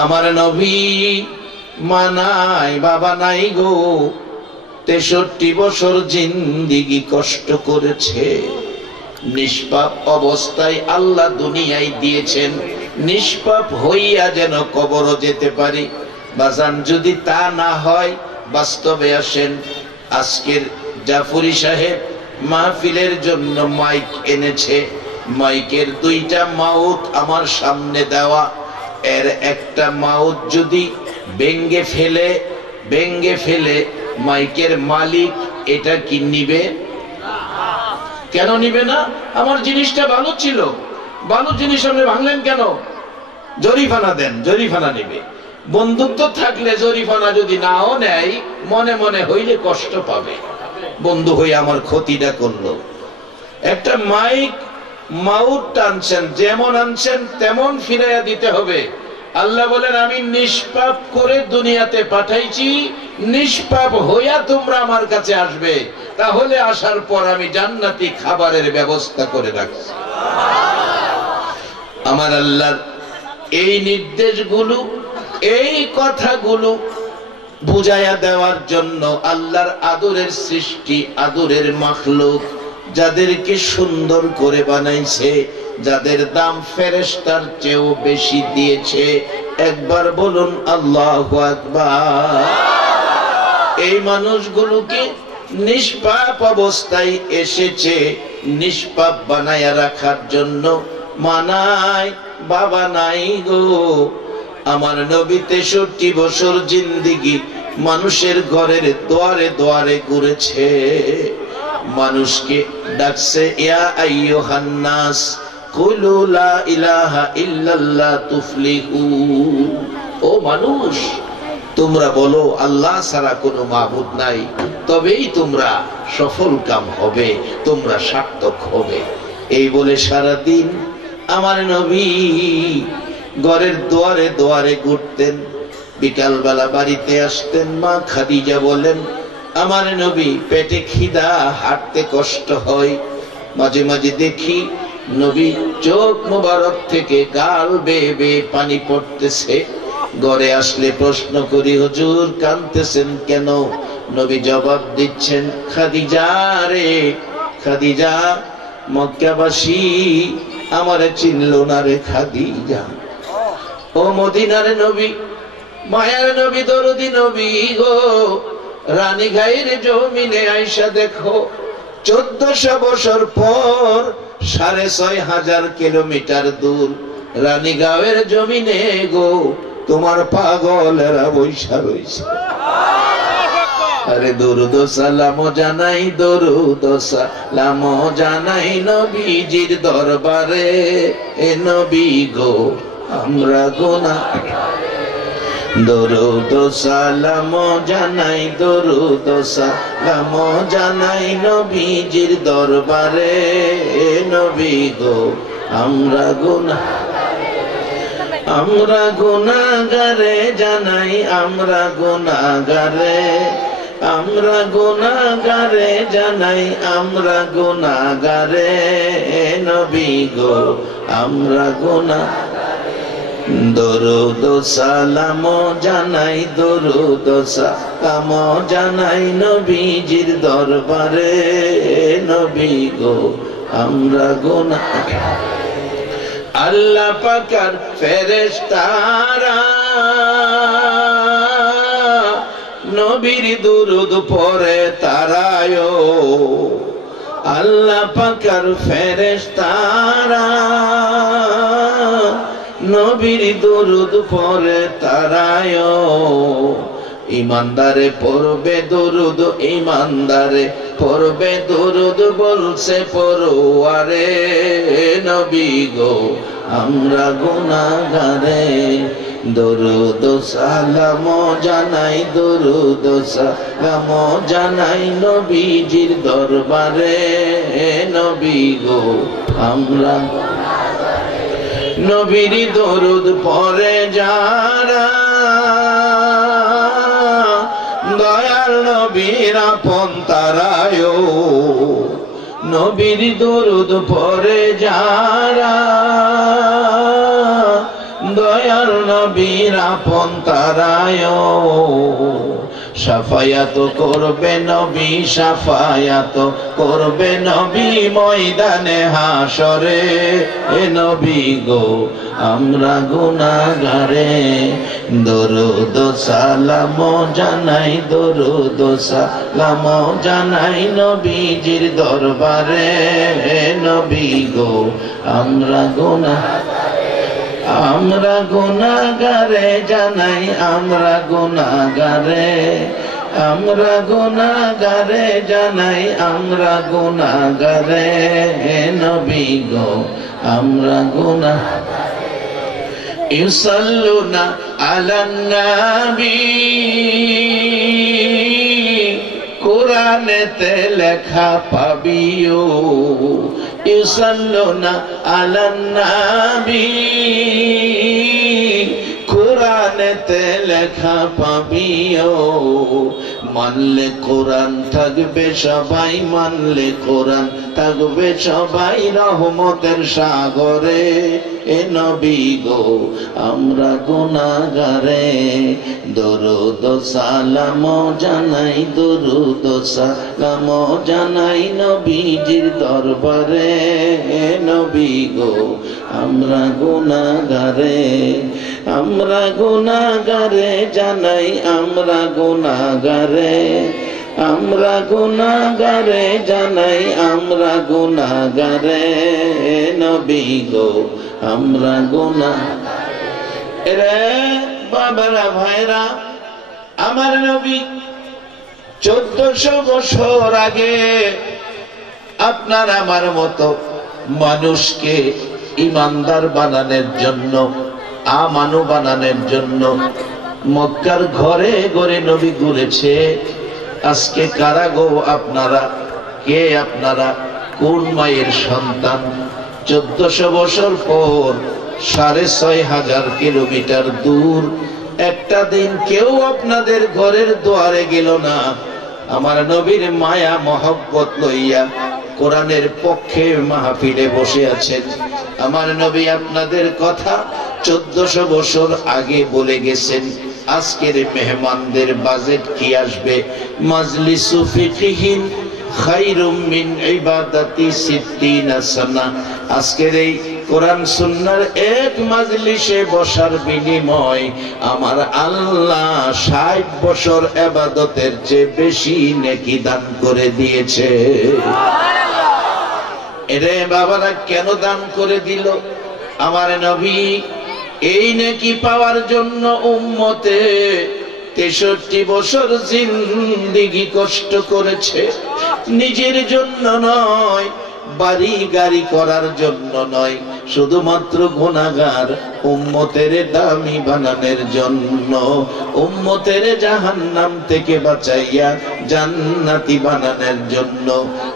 আমার নবী মানাই বাবা নাই গো, 63 বছর জিন্দিগি কষ্ট করেছে। নিষ্পাপ অবস্থায় আল্লাহ দুনিয়ায় দিয়েছেন, নিষ্পাপ হইয়া যেন কবরও যেতে পারি। বাজান যদি তা না হয়, বাস্তবে আসেন। আজকের জাফরি সাহেব মাহফিলের জন্য মাইক এনেছে, মাইকের 2টা মাউথ আমার সামনে দেওয়া। এর একটা মাউথ যদি ভেঙ্গে ফেলে মাইকের মালিক এটা কি নিবে? কেন নিবে না? আমার জিনিসটা ভালো ছিল, ভালো জিনিস আপনি ভাঙলেন কেন? জরিফানা দেন, জরিফানা নিবে। বন্ধুত্ব থাকলে জরিফানা যদি নাও নেয়, মনে মনে হইলে কষ্ট পাবে। বন্ধু হয়ে আমার ক্ষতিটা করলো। একটা মাউথ টানছেন, যেমন আনছেন তেমন ফিরাইয়া দিতে হবে। আল্লাহ বলেন আমি নিষ্পাপ করে দুনিয়াতে পাঠাইছি, নিষ্পাপ হইয়া তোমরা আমার কাছে আসবে, তাহলে আসার পর আমি জান্নাতি খাবারের ব্যবস্থা করে রাখছি। আমার আল্লাহর এই নির্দেশগুলো, এই কথাগুলো বুঝাইয়া দেওয়ার জন্য আল্লাহর আদরের সৃষ্টি, আদরের মাখলুক, যাদেরকে সুন্দর করে বানাইছে, যাদের দাম ফেরেশতার চেয়েও বেশি দিয়েছে, একবার বলুন আল্লাহু আকবার। এই মানুষগুলোকে নিষ্পাপ অবস্থায় এসেছে, নিষ্পাপ বানায়া রাখার জন্য। মানায় বাবা নাই গো, আমার নবী 63 বছর জিন্দিগি মানুষের ঘরের দুয়ারে দুয়ারে ঘুরেছে, মানুষকে ডাকছে, ইয়া আইয়ুহান নাস কুলু লা ইলাহা ইল্লাল্লাহ তুফলিহু। ও মানুষ, তোমরা বলো আল্লাহ ছাড়া কোনো মাবুদ নাই, তবেই তোমরা সফল কাম হবে, তোমরা সার্থক হবে। এই বলে সারা দিন আমার নবী ঘরের দুয়ারে দুয়ারে ঘুরতেন। বিকাল বেলা বাড়িতে আসতেন। মা খাদিজা বলেন আমার নবী পেটে খিদা, হাঁটতে কষ্ট হয়। মাঝে মাঝে দেখি নবী চোখ মোবারক থেকে গাল বেয়ে বেয়ে পানি পড়তেছে। ঘরে আসলে প্রশ্ন করি, হুজুর কাঁদতেছেন কেন? নবী জবাব দিচ্ছেন, খাদিজা রে খাদিজা, মক্কাবাসী আমারে চিনল না রে খাদিজা। ও মদিনার নবী, মায়ার নবী, দরদি নবী গো, রানী গায়ের জমিনে আইসা দেখো, 1400 বছর পর 6500 কিলোমিটার দূর রানীগাঁওয়ের জমিনে গো, তোমার পাগলেরা বৈশা রয়েছে। আরে দরুদ সালাম জানাই, দরুদ সালাম জানাই নবীজির দরবারে। এ নবী গো আমরা গুনাহগার, দরুদ সালাম জানাই, দরুদ সালাম জানাই নবীজির দরবারে। এ নবী গো আমরা আমরা গুনাহগারে জানাই, আমরা গুনাহগারে, আমরা গুনাহগারে জানাই, আমরা গুনাহগারে। নবী গো আমরা গুনাহগারে, দরুদ সালাম জানাই, দরুদ সালাম জানাই নবীজির দরবারে। নবী গো আমরা গুনাহগারে। আল্লাহ পাকের ফেরেশতারা নবীর দুরূদ পড়ে তারায়, আল্লাহ পাকের ফেরেশতারা নবীর দুরূদ পড়ে তারায়। ইমানদারে পড়বে দুরূদ, ইমানদারে পড়বে দুরূদ, বলছে পড়ুয়ারে। নবী গো আমরা গুনাহগারে, দরুদ সালাম জানাই, দরুদ সালাম জানাই নবীজির দরবারে। নবী গো আমরা নবীর দরুদ পড়ে যারা, দয়াল নবীর আপন তারায়। নবীর দরুদ পড়ে যারা, দয়াল নবীর আপন তারায় শাফায়াত করবে নবী শাফায়াত করবে নবী ময়দানে হাসরে এ নবী গো আমরা গুনাহগারে দরুদ সালাম জানাই দরুদ সালাম জানাই নবীজির দরবারে এ নবী গো আমরা গুনাহগারে জানাই আমরা গুনাহগারে জানাই আমরা গুনাহগারে হে নবী গো আমরা গুনাহগারে ইউসাল্লুনা আলান নবী কোরআনেতে লেখা পাবিও ইউসাল্লুনা আলান নবী কোরআনেতে লেখা পাবিও মানলে কোরআন থাকবে সবাই মানলে কোরআন থাকবে সবাই রহমতের সাগরে এ নবী গো আমরা গুনাহগারে দরুদ সালাম জানাই দরুদ সালাম জানাই নবীজির দরবারে এ নবী গো আমরা গুনাহগারে জানাই আমরা গুনাহগারে জানাই আমরা গুনাহগারে নবী গো আমরা গুনাহগারে রে বাবারা ভাইরা আমার নবী 1400 বছর আগে আপনার আমার মতো মানুষকে ইমানদার বানানোর জন্য আমানু বানানোর জন্য মক্কার ঘরে ঘরে নবী ঘুরেছে। আজকে কারা গো আপনারা? কে আপনারা? কোন মায়ের সন্তান? 1400 বছর পর 6500 কিলোমিটার দূর একটা দিন কেউ আপনাদের ঘরের দুয়ারে গেল না। আমার নবীর মায়া মহব্বত লইয়া কোরআনের পক্ষে মাহফিলে বসে আছেন। আমার নবী আপনাদের কথা 1400 বছর আগে বলে গেছেন। আজকের মেহমানদের বাজেট কি আসবে? মাজলিসু ফিকহিন খায়রুম মিন ইবাদাতি 60 সানা। আজকের এই কোরআন সুন্নাহর এক মাজলিসে বসার বিনিময় আমার আল্লাহ 60 বছর ইবাদতের চেয়ে বেশি নেকি দান করে দিয়েছে। এরে বাবারা কেন দান করে দিল? আমার নবী এই নেকি পাওয়ার জন্য উম্মতে 63 বছর জিন্দেগি কষ্ট করেছে। নিজের জন্য নয়, বাড়ি গাড়ি করার জন্য নয়, শুধুমাত্র গুনাহগার উম্মতের দামি বানানোর জন্য, উম্মতের জাহান্নাম থেকে বাঁচাইয়া জান্নাতি বানানোর জন্য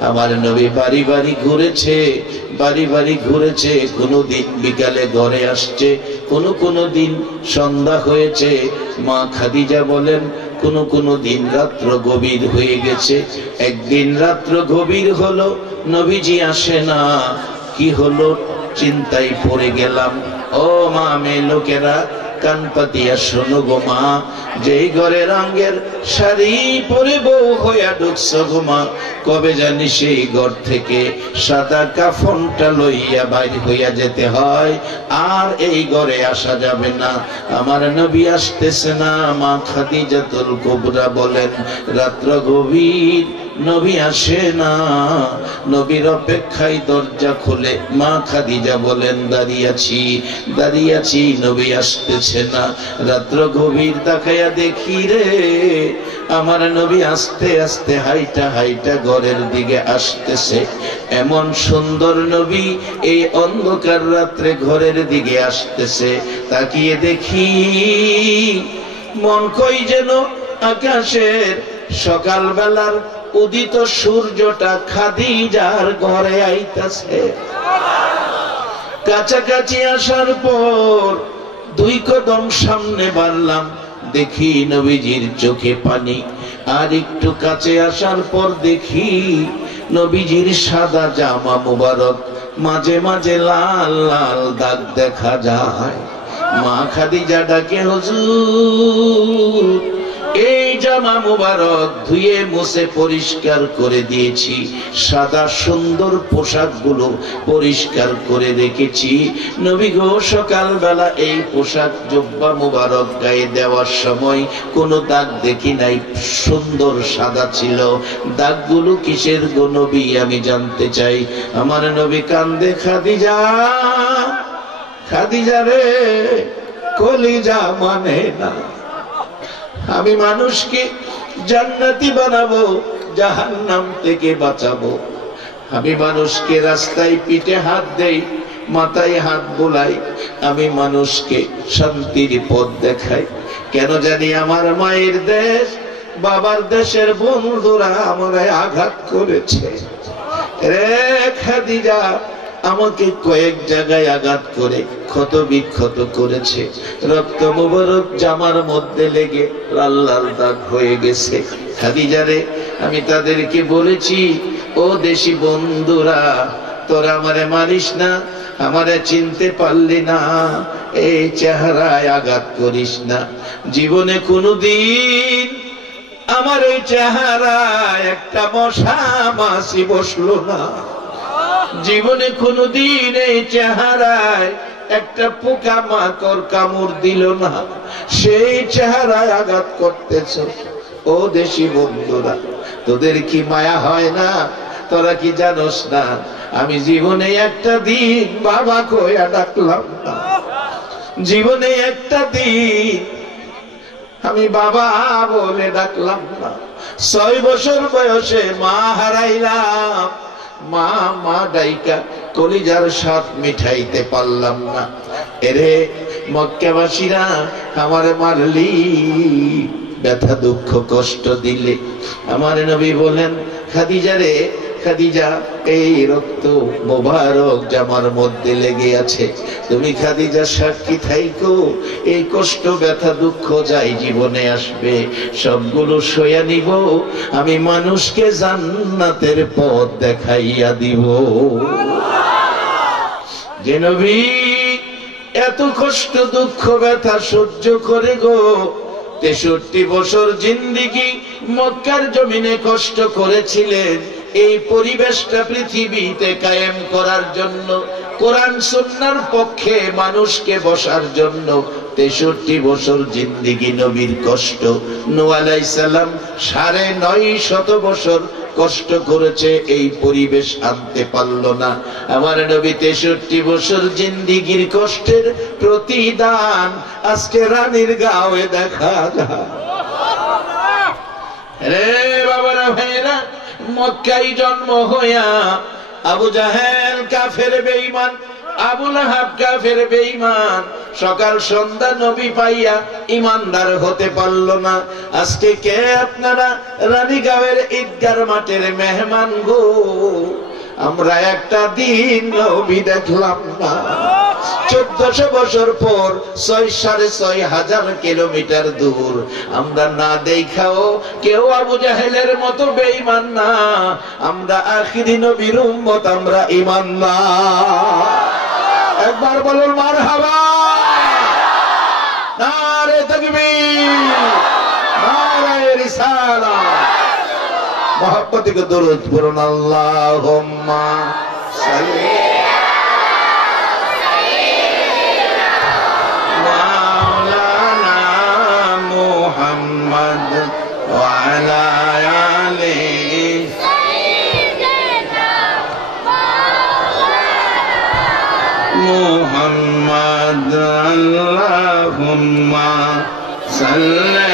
আমার নবী বাড়ি বাড়ি ঘুরেছে, বাড়ি বাড়ি ঘুরেছে। কোনদিন বিকালে ঘরে আসছে, কোন দিন সন্ধ্যা হয়েছে। মা খাদিজা বলেন কোন দিন রাত্র গভীর হয়ে গেছে। একদিন রাত্র গভীর হলো, নবীজি আসে না। কি হলো? চিন্তায় পড়ে গেলাম। ও মা, মেয়ে লোকেরা কান পাতিয়া শোনো গো মা, যেই ঘরে রঙের শাড়ি পরে বউ হইয়া ঢুকছো গো মা, কবে জানি সেই ঘর থেকে সাদা কাফনটা লইয়া বাইর হইয়া যেতে হয়, আর এই ঘরে আসা যাবে না। আমার নবী আসতেছে না। মা খাদিজাতুল কুবরা বলেন রাত্র গভীর, নবী আসে না। নবীর অপেক্ষায় দরজা খুলে মা খাদিজা বলেন দাঁড়িয়ে আছি, নবী আসতেছে না। রাত্র গভীর তাকাইয়া দেখি রে, আমার নবী আস্তে আস্তে হাইটা ঘরের দিকে আসতেছে। এমন সুন্দর নবী এই অন্ধকার রাত্রে ঘরের দিকে আসতেছে। তাকিয়ে দেখি মন কই যেন আকাশের সকালবেলার উদিত সূর্যটা খাদিজার ঘরে আইতাছে। কাছাকাছি আসার পর 2 কদম সামনে বাড়লাম, দেখি নবীজির চোখে পানি। আর একটু কাছে আসার পর দেখি নবীজির সাদা জামা মুবারক মাঝে মাঝে লাল লাল দাগ দেখা যায়। মা খাদিজা ডাকে, হুজুর এই জামা মুবারক ধুয়ে মুছে পরিষ্কার করে দিয়েছি, সাদা সুন্দর পোশাকগুলো পরিষ্কার করে রেখেছি। নবী গো সকালবেলা এই পোশাক জুব্বা মুবারক গায়ে দেওয়ার সময় কোনো দাগ দেখি নাই, সুন্দর সাদা ছিল। দাগগুলো কিসের গো নবী আমি জানতে চাই। আমার নবী কান্দে, খাদিজা, খাদিজা রে, কলিজা মানে না। আমি মানুষকে জান্নাতি বানাবো, জাহান্নাম থেকে বাঁচাবো। আমি মানুষকে রাস্তায় পিঠে হাত দেই, মাথায় হাত বোলাই, আমি মানুষকে শান্তির পথ দেখাই। কেন জানি আমার মায়ের দেশ, বাবার দেশের বন্ধুরা আমায় আঘাত করেছে রে খাদিজা। আমাকে কয়েক জায়গায় আঘাত করে ক্ষত বিক্ষত করেছে, রক্ত মুবারক জামার মধ্যে লেগে লাল লাল দাগ হয়ে গেছে। খাদিজারে আমি তাদেরকে বলেছি, ও দেশি বন্ধুরা, তোরা আমারে মারিস না, আমারে চিনতে পারলি না, এই চেহারায় আঘাত করিস না। জীবনে কোনোদিন আমার এই চেহারায় একটা মশা মাছি বসলো না, জীবনে কোনোদিন এই চেহারায় একটা পোকা মাকড় কামড় দিল না। সেই চেহারায় আঘাত করতেছ। ও দেশি বন্ধুরা, তোদের কি মায়া হয় না? তোরা কি জানোস না আমি জীবনে একটা দিন বাবা কইয়া ডাকলাম না, জীবনে একটা দিন আমি বাবা বলে ডাকলাম না। 6 বছর বয়সে মা হারাইলাম, মা মা ডাইকা কলিজার স্বাদ মিঠাইতে পারলাম না। এরে মক্কাবাসীরা, আমারে মারলি, ব্যথা দুঃখ কষ্ট দিলে। আমার নবী বলেন, খাদিজা রে, খাদিজা এই রক্ত মোবারক জামার মধ্যে লেগে আছে, তুমি খাদিজা সাক্ষী থাইকো, এই কষ্ট ব্যথা দুঃখ যাই জীবনে আসবে সবগুলো সইয়া নিব, আমি মানুষকে জান্নাতের পথ দেখাইয়া দিব। যে নবী এত কষ্ট দুঃখ ব্যথা সহ্য করে গো 63 বছর জিন্দেগি মক্কার জমিনে কষ্ট করেছিলেন, এই পরিবেশটা পৃথিবীতে কায়েম করার জন্য, কোরআন সুন্নাহর পক্ষে মানুষকে বসার জন্য 63 বছর জিন্দেগি নবীর কষ্ট। নূহ আলাইহিস সালাম 950 বছর কষ্ট করেছে, এই পরিবেশ আনতে পারল না। আমার নবী 63 বছর জিন্দেগির কষ্টের প্রতিদান আজকে রানীর গাঁয়ে দেখা যায়। রে বাবারা ভাইরা, মক্কায় জন্ম হইয়া আবু জাহেল কাফের বেঈমান, আবু লাহাব কাফের বেঈমান, সকাল সন্ধ্যা নবী পাইয়া ইমানদার হতে পারল না। আজকে কে আপনারা রানীগাঁওয়ের ঈদগার মাঠের মেহমান গো, আমরা একটা দিন নবী দেখলাম না। 1400 বছর পর 6,500 কিলোমিটার দূর আমরা না দেখাও কেউ আবু জাহেলের মতো বেঈমান না, আমরা আখিরি নবীর উম্মত, আমরা ঈমানদার। একবার বলুন মারহাবা, নারে তাকবীর, নারে রিসালাত। मोहब्बत के दुरूद पढ़ो, अल्लाहुम्मा सल्ली मौलाना मुहम्मद व अला आले मुहम्मद, अल्लाहुम्मा सल्ली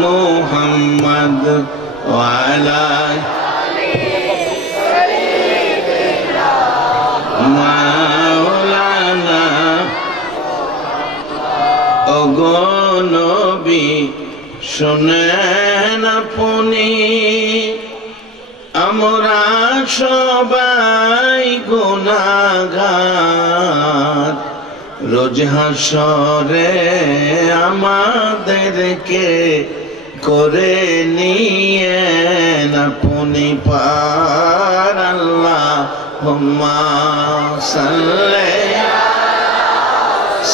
मुहम्मद वाला मौलाना। ओगो नबी শুনেন আপনি, আমরা সবাই গুনাহগার, রোজ হাসরে আমাদেরকে করে নিয়েন আপনি পার আল্লাহুম্মা সাল্লি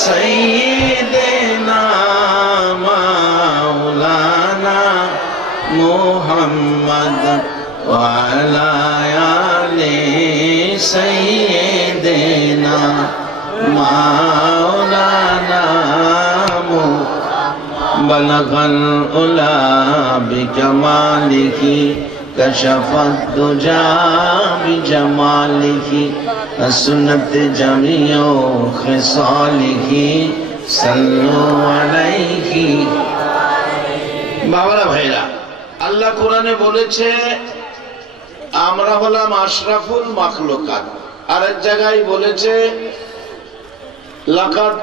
সাইয়্যিদিনা মাওলানা মুহাম্মদ ওয়া আলা আলি সাইয়্যিদিনা মাওলানা বলগল উলা বিজমালিহি কশফত দুজা বিজমালিহি সুন্নত জামিউ খিসালিহি সাল্লু আলাইহি। বাবারা ভাইরা, আল্লাহ কোরআনে বলেছে আমরা হলাম আশরাফুল মাখলুকাত। আরেক জায়গায় বলেছে লাকাদ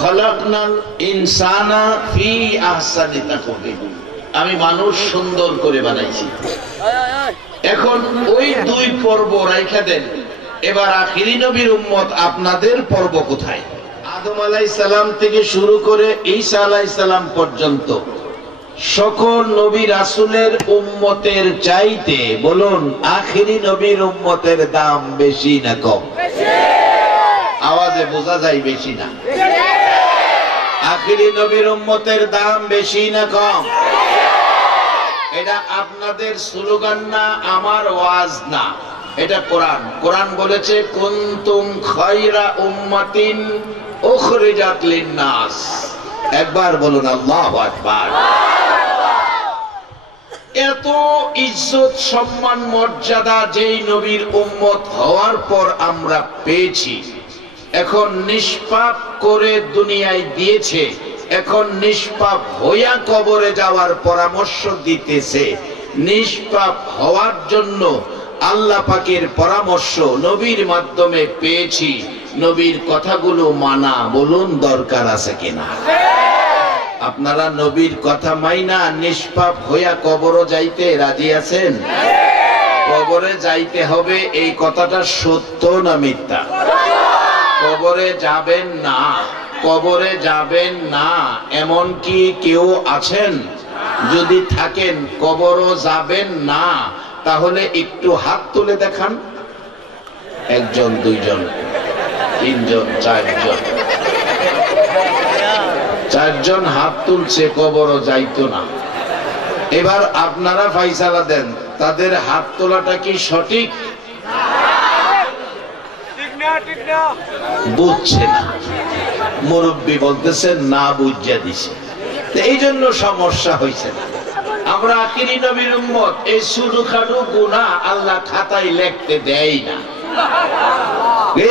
খালাকনাল ইনসানা ফি আহসানি তাকওয়িম, আমি মানুষ সুন্দর করে বানাইছি। এখন ওই দুই পর্ব রাইখা দেন, এবার আখিরি নবীর উম্মত আপনাদের পর্ব কোথায়? আদম আলাইহিস সালাম থেকে শুরু করে ঈসা আলাইহিস সালাম পর্যন্ত সকল নবী রাসূলের উম্মতের চাইতে বলুন আখিরি নবীর উম্মতের দাম বেশি না কম? আওয়াজে বোঝা যায় বেশি না? আখিরি নবীর উম্মতের দাম বেশি না কম? এটা আপনাদের স্লোগান না, আমার ওয়াজ না, এটা কোরআন। কোরআন বলেছে কুনতুম খায়রা উম্মাতিন উখরিজাত লিন-নাস। একবার বলুন আল্লাহু আকবার। এত ইজ্জত সম্মান মর্যাদা যেই নবীর উম্মত হওয়ার পর আমরা পেয়েছি, এখন নিষ্পাপ করে দুনিয়ায় দিয়েছে, এখন নিষ্পাপ হইয়া কবরে যাওয়ার পরামর্শ দিতেছে। নিষ্পাপ হওয়ার জন্য আল্লাহ পাকের পরামর্শ নবীর মাধ্যমে পেয়েছি। নবীর কথাগুলো মানা বলুন দরকার আছে কিনা? আপনারা নবীর কথা মাইনা নিষ্পাপ হইয়া কবরে যাইতে রাজি আছেন? কবরে যাইতে হবে, এই কথাটা সত্য না মিথ্যা? কবরে যাবেন না, কবরে যাবেন না এমন কি কেউ আছেন? যদি থাকেন কবরও যাবেন না, তাহলে একটু হাত তুলে দেখান। একজন, দুইজন, তিনজন, চারজন। চারজন হাত তুলছে, কবরও যাইতো না। এবার আপনারা ফাইসালা দেন, তাদের হাত তোলাটা কি সঠিক? বুঝছে না, মুরব্বী বলতেছেন না, বুঝিয়ে দিছে, এই জন্য সমস্যা হয়েছে না। আমরা আখিরি নবীর উম্মত, এই ছোটখাটো গুনাহ আল্লাহ খাতায় লিখতে দেয় না।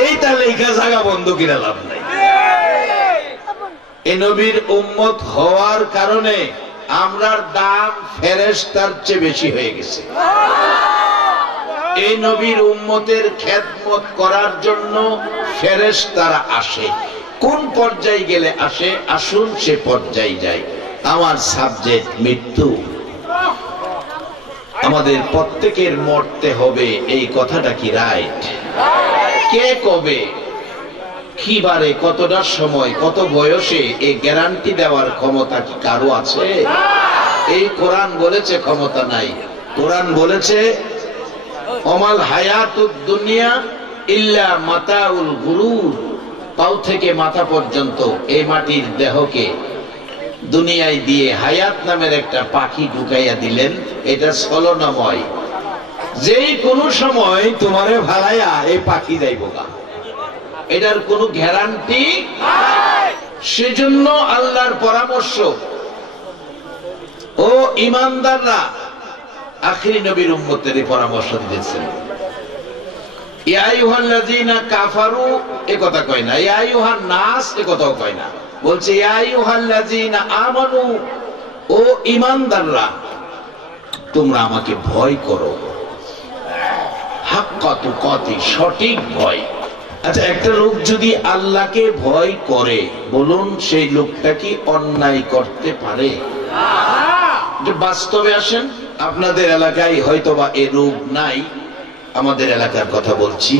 এইটা লেখা জায়গা বন্ধ কিনা লাভ নাই। এই নবীর উম্মত হওয়ার কারণে আমরার দাম ফেরেশতার চেয়ে বেশি হয়ে গেছে। এই নবীর উম্মতের খেদমত করার জন্য ফেরেশতারা আসে। কোন পর্যায়ে গেলে আসে? আসুন সে পর্যায়ে যাই। আমার সাবজেক্ট মৃত্যু। আমাদের প্রত্যেকের মরতে হবে, এই কথাটা কি রাইট? কে কবে, কিবারে, কতটার সময়, কত বয়সে, এই গ্যারান্টি দেওয়ার ক্ষমতা কি কারো আছে? এই কোরআন বলেছে ক্ষমতা নাই। কোরআন বলেছে অমাল হায়াতুদ দুনিয়া ইল্লা মাতাউল গুরুর। পাও থেকে মাথা পর্যন্ত এই মাটির দেহকে দুনিয়ায় দিয়ে হায়াত নামের একটা পাখি ঢুকাইয়া দিলেন। এটা ছলনাময়, যেই কোনো সময় তোমারে ভাড়াইয়া এই পাখি যাইব গা, এটার কোনো গ্যারান্টি নাই। সেজন্য আল্লাহর পরামর্শ, ও ইমানদাররা, আখিরি নবীর উম্মতের পরামর্শ দিয়েছেন। ইয়া আইয়ুহাল্লাযীনা কাফারু এ কথা কয় না, ইয়া আইয়ুহান নাস এ কথাও কয় না, বলছে ইয়া আইয়ুহাল্লাযীনা আমানু, ও ইমানদাররা তোমরা আমাকে ভয় করো। হাক্কা তুকাতি, সঠিক ভয়। আচ্ছা, একটা লোক যদি আল্লাহকে ভয় করে, বলুন সেই লোকটা কি অন্যায় করতে পারে? বাস্তবে আসেন, আপনাদের এলাকায় হয়তোবা এ রোগ নাই, আমাদের এলাকার কথা বলছি।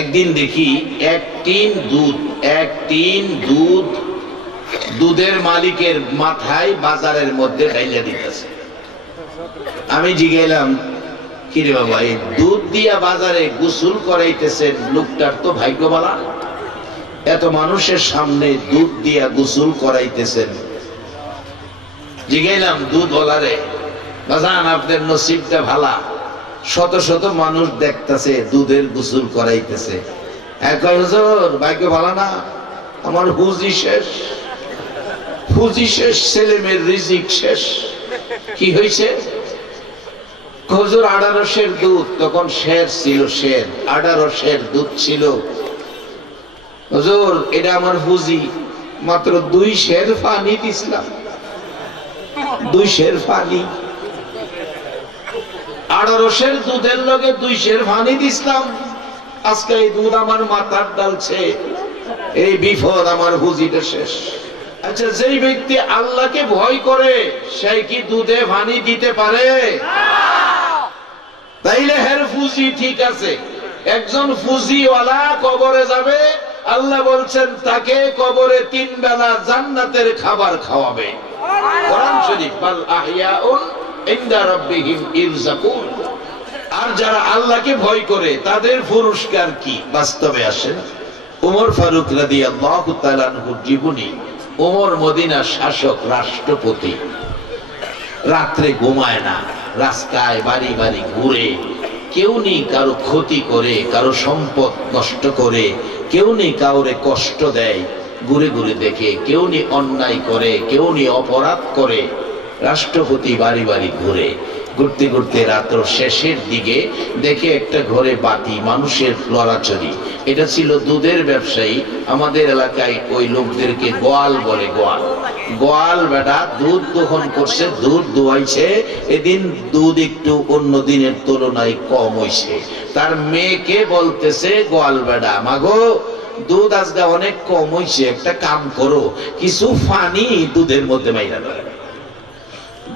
একদিন দেখি এক টিন দুধ দুধের মালিকের মাথায় বাজারের মধ্যে ঢাইলা দিতেছে। আমি জিজ্ঞাইলাম, কিরে বাবা, এই দুধ দিয়া বাজারে গোসল করাইতেছেন, লোকটার তো ভাগ্য বালা, এত মানুষের সামনে দুধ দিয়া গোসল করাইতেছেন। জিজ্ঞাইলাম দুধ বলারে, বাজান আপনার নসিবটা ভালা, শত শত মানুষ দেখতেছে দুধের গোসল করাইতেছে। হুজুর ভাগ্য ভালো না, আমার হুজি শেষ, হুজি শেষ, ছেলে মেয়ের রিজিক শেষ। কি হয়েছে? হুজুর 18 সের দুধ, তখন শের ছিল, শের 18 সের দুধ ছিল। হুজুর এটা আমার হুজি, মাত্র 2 সের পানি দিছিলাম, 2 সের পানি, 18 সের দুধের লগে 2 সের পানি দিছিলাম। আজকে এই দুধ আমার মাথার ডালছে, এই বিপদ, আমার হুজিটা শেষ। আচ্ছা, যেই ব্যক্তি আল্লাহকে ভয় করে সে কি দুধে পানি দিতে পারে? তাইলে হের ফুজি ঠিক আছে। একজন ফুজিওয়ালা কবরে যাবে, আল্লাহ বলছেন তাকে কবরে 3 বেলা জান্নাতের খাবার খাওয়াবে। কোরআন শরীফ, বাল আহইয়াউন ইনদা রাব্বিহিম ইরযাকুন। আর যারা আল্লাহকে ভয় করে তাদের পুরস্কার কি? বাস্তবে আসেন ওমর ফারুক রাদিয়াল্লাহু তাআলা আনহুর জীবনী। ওমর মদিনার শাসক, রাষ্ট্রপতি, রাত্রে ঘুমায় না, রাস্তায় বাড়ি বাড়ি ঘুরে, কেউ নেই কারো ক্ষতি করে, কারো সম্পদ নষ্ট করে, কেউ নেই কাউরে কষ্ট দেয়, ঘুরে ঘুরে দেখে, কেউ নেই অন্যায় করে, কেউ নেই অপরাধ করে। রাষ্ট্রপতি বাড়ি বাড়ি ঘুরে, ঘুরতে ঘুরতে রাত্র শেষের দিকে দেখে একটা ঘরে বাতি, মানুষের লড়াচড়ি। এটা ছিল দুধের ব্যবসায়ী। আমাদের এলাকায় ওই লোকদেরকে গোয়াল বলে, গোয়াল। গোয়াল বেটা দুধ দহন করছে, দুধ দোয়াইছে। এদিন দুধ একটু অন্য দিনের তুলনায় কম হইছে। তার মেয়েকে বলতেছে গোয়াল বেটা, মাগো দুধ আজকে অনেক কম হইছে, একটা কাম করো, কিছু পানি দুধের মধ্যে মাইরা দাও।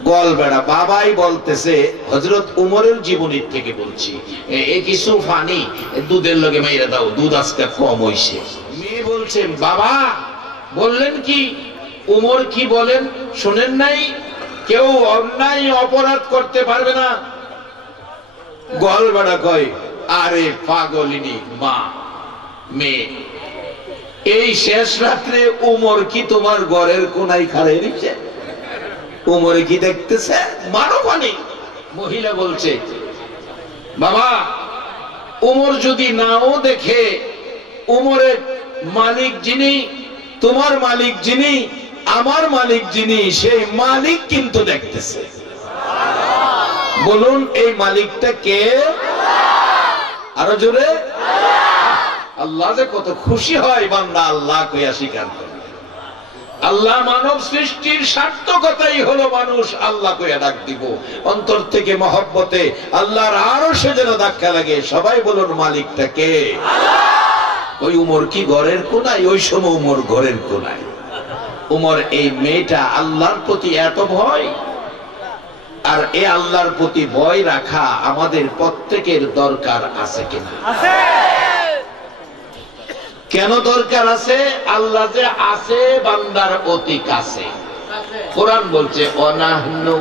গোয়াল বেড়া বাবাই বলতেছে, হযরত উমরের জীবনীর থেকে বলছি, এই কিছু পানি দুধের লগে মাইরা দাও, দুধ আজকে কম হইছে। মেয়ে বলছে, বাবা বললেন কি? উমর কি বলেন শুনেন নাই? কেউ অন্যায় অপরাধ করতে পারবে না। গোয়াল বেড়া কয়, আরে পাগলিনী মা, মেয়ে, এই শেষ রাত্রে উমর কি তোমার ঘরের কোনায় খাড়াই দিচ্ছে? উমরে কি দেখতেছে? মারো পানি। মহিলা বলছে, বাবা উমর যদি নাও দেখে, উমরের মালিক যিনি, তোমার মালিক যিনি, আমার মালিক যিনি, সেই মালিক কিন্তু দেখতেছে। বলুন এই মালিকটা কে? আরো জোরে। আল্লাহ যে কত খুশি হয় বান্দা আল্লাহ কইয়া স্বীকার করে। আল্লাহ মানব সৃষ্টির সার্থকতাই হলো মানুষ আল্লাহ কইয়া ডাক দিব। অন্তর থেকে মহব্বতে আল্লাহর আরশে যেন ধাক্কা লাগে। সবাই বলুন মালিকটা কে? ওই উমর কি ঘরের কোনায়? ওই সময় উমর ঘরের কোনায়। উমর এই মেয়েটা আল্লাহর প্রতি এত ভয়, আর এ আল্লাহর প্রতি ভয় রাখা আমাদের প্রত্যেকের দরকার আছে কিনা? কেন দরকার আছে? আল্লাহ যে আছে বান্দার অতি কাছে। কোরআন বলছে, অনাহনু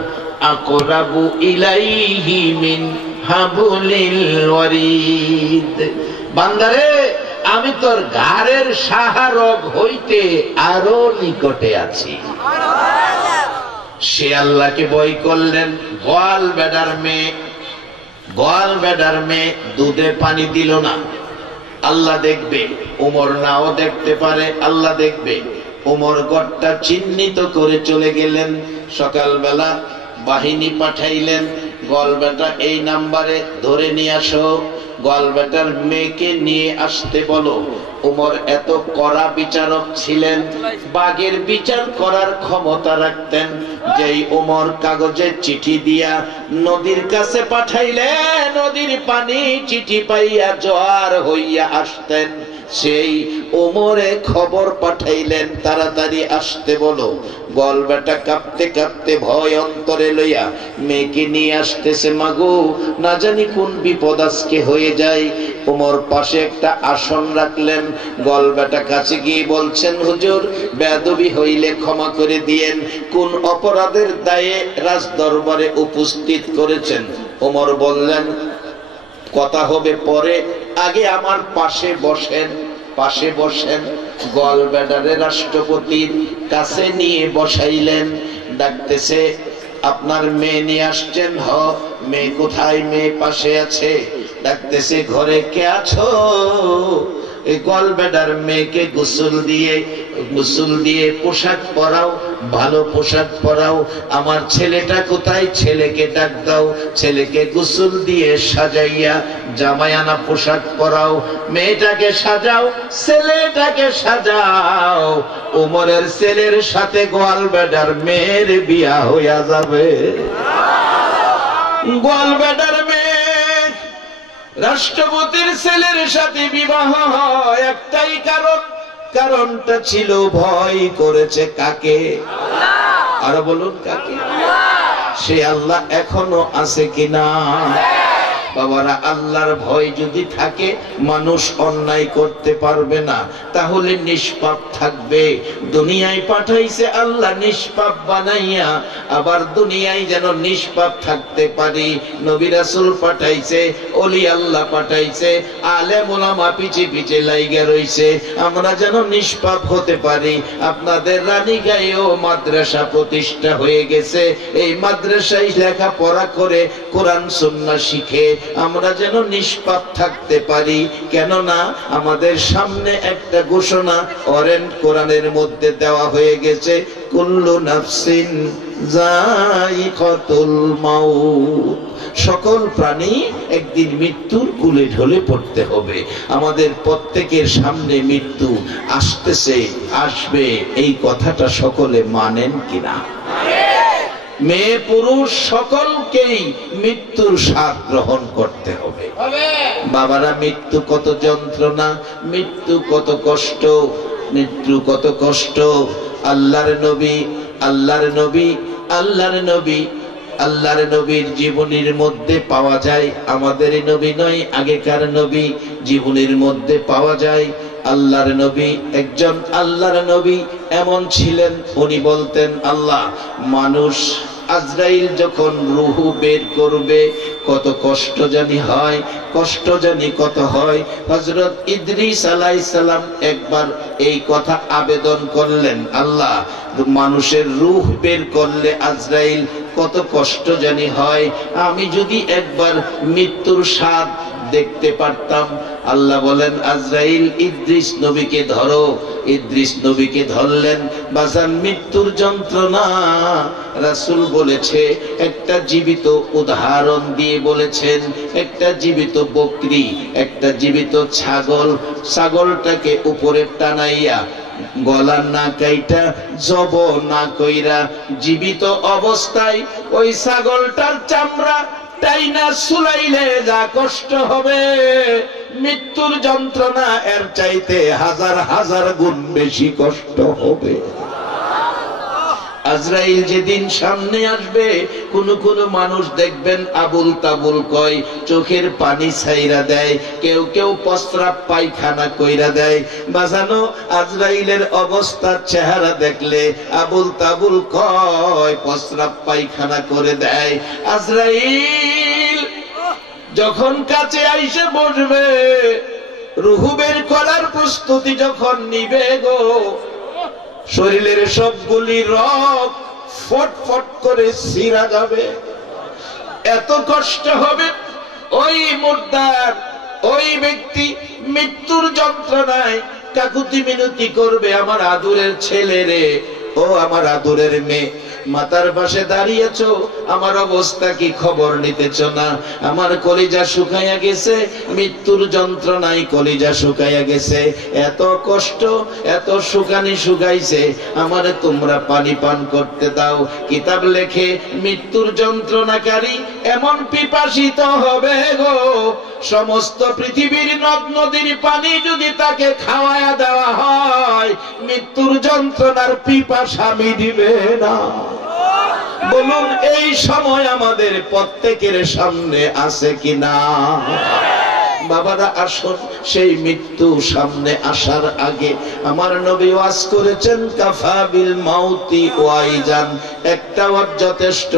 আকরাবু ইলাইহি মিন হাবলিল ওয়ারিদ। বান্দারে আমি তোর ঘাড়ের সাহারগ হইতে আরো নিকটে আছি। সে আল্লাহকে ভয় করলেন। গোয়াল বেডার মেয়ে, গোয়াল বেডার মেয়ে দুধে পানি দিল না। আল্লাহ দেখবে, উমর নাও দেখতে পারে, আল্লাহ দেখবে। উমর ঘরটা চিহ্নিত করে চলে গেলেন। সকালবেলা বাহিনী পাঠাইলেন, গোয়ালবেটা এই নাম্বারে ধরে নিয়ে আসো, গোয়ালবেটার মেয়েকে নিয়ে আসতে বলো। উমর এত কড়া বিচারক ছিলেন, বাঘের বিচার করার ক্ষমতা রাখতেন। যেই উমর কাগজে চিঠি দিয়া নদীর কাছে পাঠাইলেন, নদীর পানি চিঠি পাইয়া জোয়ার হইয়া আসতেন। সেই ওমরে খবর পাঠাইলেন, তাড়াতাড়ি আসতে বলো। গল বেটা কাঁপতে কাঁপতে ভয় অন্তরে লইয়া মেয়েকে নিয়ে আসতেছে। মাগো, না জানি কোন বিপদ আজকে হয়ে যায়। ওমর পাশে একটা আসন রাখলেন। গল বেটা কাছে গিয়ে বলছেন, হুজুর, বেয়াদবি হইলে ক্ষমা করে দিয়েন। কোন অপরাধের দায়ে রাজ দরবারে উপস্থিত করেছেন? ওমর বললেন, কথা হবে পরে, আগে আমার পাশে বসেন। পাশে বসেন। গল বেটারে রাষ্ট্রপতির কাছে নিয়ে বসাইলেন। ডাকতেছে, আপনার মেয়ে নিয়ে আসছেন? হ। মেয়ে কোথায়? মেয়ে পাশে আছে। ডাকতেছে, ঘরে কে আছো? এই গল বেটার মেয়েকে গোসল দিয়ে পোশাক পরাও, ভালো পোশাক পরাও। আমার ছেলেটা কোথায়? ছেলেকে ডাক দাও। ছেলেকে গোসল দিয়ে সাজাইয়া জামায়ানা পোশাক পরাও। মেয়েটাকে সাজাও, ছেলেটাকে সাজাও। ওমরের ছেলের সাথে গল বেটার মেয়ের বিয়া হইয়া যাবে। গল বেটার মেয়ে রাষ্ট্রপতির ছেলের সাথে বিবাহ হয় একটাই কারণ। কারণটা ছিল ভয় করেছে কাকে? আরো বলুন, কাকে? সে আল্লাহ এখনো আছে কিনা? বাবারা, আল্লাহর ভয় যদি থাকে মানুষ অন্যায় করতে পারবে না, তাহলে নিষ্পাপ থাকবে। দুনিয়ায় পাঠাইছে আল্লাহ নিষ্পাপ বানাইয়া, আবার দুনিয়ায় যেন নিষ্পাপ থাকতে পারি। নবী রাসূল পাঠাইছে, ওলি আল্লাহ পাঠাইছে, আলেম ওলামা পিছে পিছে লাইগা রইছে, আমরা যেন নিষ্পাপ হতে পারি। আপনাদের রানীগাঁয়েও মাদ্রাসা প্রতিষ্ঠা হয়ে গেছে। এই মাদ্রাসায় লেখাপড়া করে কোরআন সুন্নাহ শিখে আমরা যেন নিষ্পাপ থাকতে পারি। কেননা আমাদের সামনে একটা ঘোষণা অরেন্ট কোরআনের মধ্যে দেওয়া হয়ে গেছে, কুল্লু নাফসিন যায়িকাতুল মাউত। সকল প্রাণী একদিন মৃত্যুর কুলে ঢলে পড়তে হবে। আমাদের প্রত্যেকের সামনে মৃত্যু আসতেছে, আসবে, এই কথাটা সকলে মানেন কিনা? মেয়ে পুরুষ সকলকেই মৃত্যুর স্বাদ গ্রহণ করতে হবে। বাবারা, মৃত্যু কত যন্ত্রণা, মৃত্যু কত কষ্ট, মৃত্যু কত কষ্ট। আল্লাহর নবীর জীবনীর মধ্যে পাওয়া যায়। আমাদের নবী নয়, আগেকার নবী জীবনীর মধ্যে পাওয়া যায়। আল্লাহর নবী, একজন আল্লাহর নবী এমন ছিলেন, উনি বলতেন, আল্লাহ, মানুষ আজরাইল যখন রূহ বের করবে কত কষ্ট জানি হয়, কষ্ট জানি কত হয়। হযরত ইদ্রিস আলাইহিস সালাম একবার এই কথা আবেদন করলেন, আল্লাহ, মানুষের রূহ বের করলে আজরাইল কত কষ্ট জানি হয়, আমি যদি একবার মৃত্যুর স্বাদ দেখতে পারতাম। আল্লাহ বলেন, আজরাইল, ইদ্রিস নবীকে ধরো। ইদ্রিস নবীকে ধরলেন। বাজান, মৃত্যুর যন্ত্রণা রাসূল বলেছে, একটা জীবিত উদাহরণ দিয়ে বলেছেন। একটা জীবিত বকরি, একটা জীবিত ছাগল, ছাগলটাকে উপরে টানাইয়া গলা না কাইটা, জব না কইরা, জীবিত অবস্থায় ওই ছাগলটার চামড়া টাইনা সুলাইলে যা কষ্ট হবে, মৃত্যুর যন্ত্রণা এর চাইতে হাজার হাজার গুণ বেশি কষ্ট হবে। আজরাইল যেদিন সামনে আসবে, কোন কোন মানুষ দেখবেন আবুল তাবুল কয়, চোখের পানি ছাইরা দেয়, কেউ কেউ প্রস্রাব পায়খানা কইরা দেয়। বাজানো, আজরাইলের অবস্থার চেহারা দেখলে আবুল তাবুল কয়, প্রস্রাব পায়খানা করে দেয়। আজরাইল যখন কাছে আইসে বসবে, রূহ বের করার প্রস্তুতি যখন নিবে গো, শরীরের সবগুলি রক্ত ফটফট করে ছিঁড়া যাবে, এত কষ্ট হবে। ওই মুর্দার, ওই ব্যক্তি মৃত্যুর যন্ত্রণায় কাকুতি মিনতি করবে, আমার আদরের ছেলে রে, ও আমার আদরের মেয়ে, মাতার পাশে দাঁড়িয়েছো, আমার অবস্থা কি খবর নিতেছ না? আমার কলিজা শুকাইয়া গেছে, মৃত্যুর যন্ত্রণায় কলিজা শুকাইয়া গেছে, এত কষ্ট, এত শুকানি শুকাইছে, আমারে তোমরা পানি পান করতে দাও। কিতাব লেখে, মৃত্যুর যন্ত্রণাকারী এমন পিপাসিত হবে গো, সমস্ত পৃথিবীর নদ নদীর পানি যদি তাকে খাওয়ায়া দেওয়া হয়, মৃত্যুর যন্ত্রণার পিপাসা মিটবে না। বলুন এই সময় আমাদের প্রত্যেকের সামনে আছে কিনা? বাবারা আসুন, সেই মৃত্যু সামনে আসার আগে আমার নবী ওয়াজ করেছেন কাফা বিল মাউতি ওয়াইজান, একটা ওয়াজ যথেষ্ট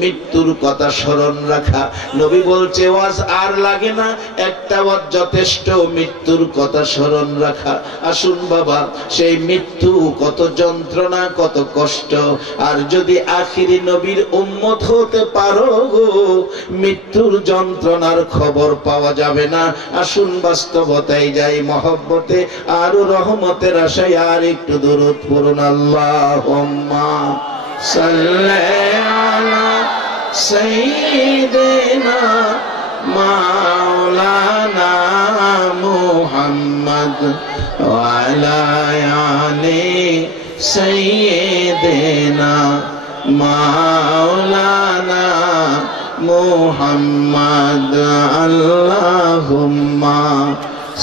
মৃত্যুর কথা স্মরণ রাখা। নবী বলছে ওয়াজ আর লাগে না, একটা ওয়াজ যথেষ্ট মৃত্যুর কথা স্মরণ রাখা। আসুন বাবা, সেই মৃত্যু কত যন্ত্রণা, কত কষ্ট। আর যদি আখিরি নবীর উম্মত হতে পারো গো, মৃত্যুর যন্ত্রণার খবর পাওয়া যাবে না। আসুন বাস্তবতায় যাই, মহব্বতে আর রহমতের আশায় আর একটু দরুদ পড়ুন। আল্লাহুম্মা সাল্লি আলা সাইয়্যিদিনা মাওলানা মুহাম্মদ ওয়া আলা আলি সাইয়্যিদিনা মাওলানা মুহাম্মদ। আল্লাহুম্মা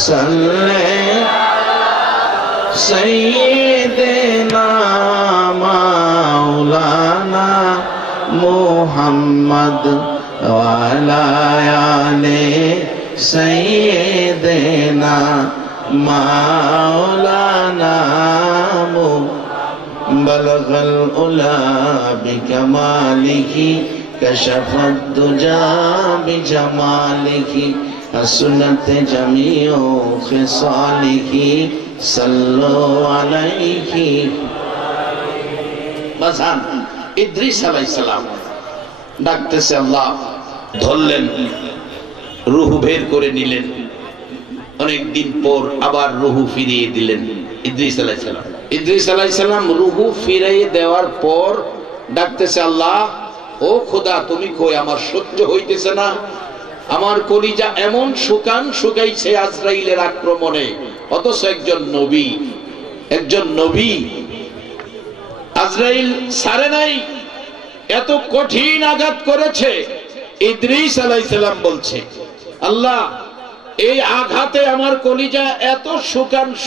সাল্লি সাইয়্যিদিনা মাওলানা মুহাম্মদ ওয়া আলা আলি সাইয়্যিদিনা মাওলানা বালাগাল উলা বিকামালিহি كشفت الدجى بجماله حسنت جميع خصاله صلوا عليه। বাজান ইদ্রিস আলাইহিস সালাম ডাকতেছে, আল্লাহ ধরলেন, রূহ বের করে নিলেন, অনেক দিন পর আবার রূহ ফিরিয়ে দিলেন ইদ্রিস আলাইহিস সালাম। ইদ্রিস আলাইহিস সালাম রূহ ফিরিয়ে দেওয়ার পর ডাকতেছে, আল্লাহ ও খোদা তুমি কই, আমার সহ্য হইতেছে না, আমার কলিজা এমন শুকাইছে আজরাইলের আক্রমণে, অথচ একজন নবী আজরাইল ছাড়ে নাই, এত কঠিন আঘাত করেছে। ইদ্রিস আলাইহিস সালাম বলছে, আল্লাহ এই আঘাতে আমার কলিজা এত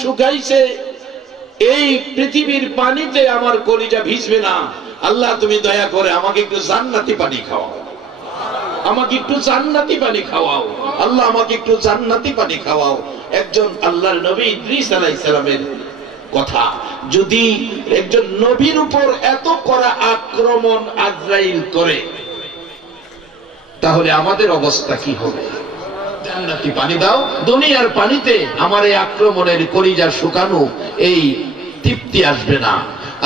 শুকাইছে, এই পৃথিবীর পানিতে আমার কলিজা ভিজবে না। আল্লাহ তুমি দয়া করে আমাকে একটু জান্নাতি পানি খাওয়াও, আমাকে একটু জান্নাতি পানি খাওয়াও, আল্লাহ আমাকে একটু জান্নাতি পানি খাওয়াও। একজন আল্লাহর নবী ইদ্রিস আলাইহিস সালামের কথা, যদি একজন নবীর উপর এত কড়া আক্রমণ আজরাইল করে, তাহলে আমাদের অবস্থা কি হবে? জান্নাতি পানি দাও, দুনিয়ার পানিতে আমার এই আক্রমণের কলিজা শুকানো এই তৃপ্তি আসবে না।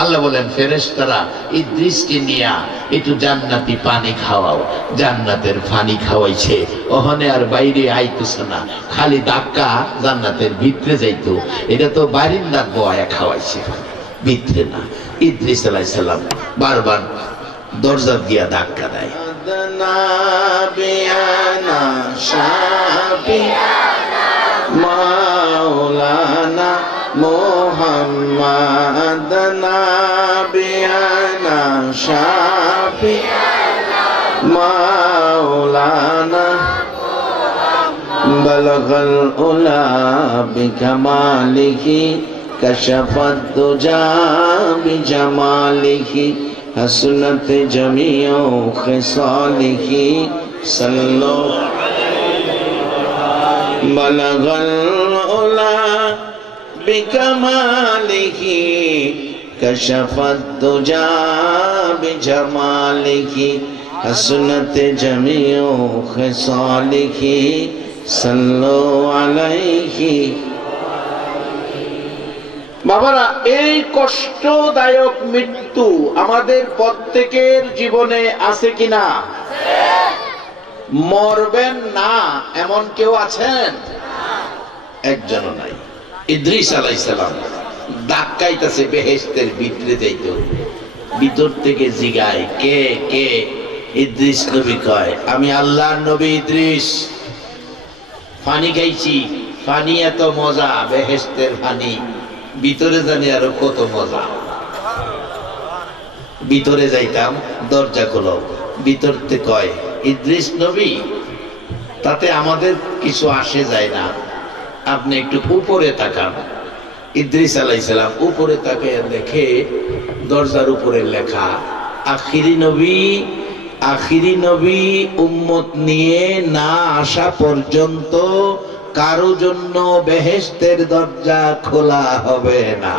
আল্লাহ বলেন ফেরেশতারা ইদ্রিসকে নিয়া একটু জান্নাতি পানি খাওয়াও। জান্নাতের পানি খাওয়াইছে, ওখানে আর বাইরে আইতেছে না, খালি ধাক্কা জান্নাতের ভিতরে যাইতো। এটা তো বারিন্দার বয়া খাওয়াইছে, ভিতরে না। ইদ্রিস আলাইহিস সালাম বারবার দরজা দিয়া ধাক্কা দেয়, মাওলানা মুহাম্মদ নাবিয়ানা শাফিয়ানা মাওলানা বালাগাল উলা বিকামালিহি কাশাফাত দুজা বিজামালিহি হাসনাত জামিউ খিসালিহি সাল্লু বালাগাল উলা বিকামালিহি কাশাফাত দুজা বিজামালিহি হাসনাত জামিউ খিসালিহি সাল্লু আলাইহি। বাবারা, এই কষ্টদায়ক মৃত্যু আমাদের প্রত্যেকের জীবনে আছে কিনা? মরবেন না এমন কেউ আছেন? একজনও নাই। ইদ্রিস আলাইহিস সালাম ধাক্কাইতেছে বেহেশতের ভিতরে যাইতো, ভিতর থেকে জিগায় কে কে? ইদ্রিস নবী কয়, আমি আল্লাহর নবী ইদ্রিস। পানি খাইছি, পানি এত মজা, বেহেশতের পানি, ভিতরে জানি আরো কত মজা। ভিতরে যাইতাম, দরজা খোলো, ভিতরতে কয় ইদ্রিস নবী, তাতে আমাদের কিছু আসে যায় না। আপনি একটু উপরে তাকান। ইদ্রিস আলাইহিস সালাম উপরে তাকিয়ে দেখে দরজার উপরে লেখা আখিরি নবী, আখিরি নবী উম্মত নিয়ে না আসা পর্যন্ত কারো জন্য বেহেশতের দরজা খোলা হবে না।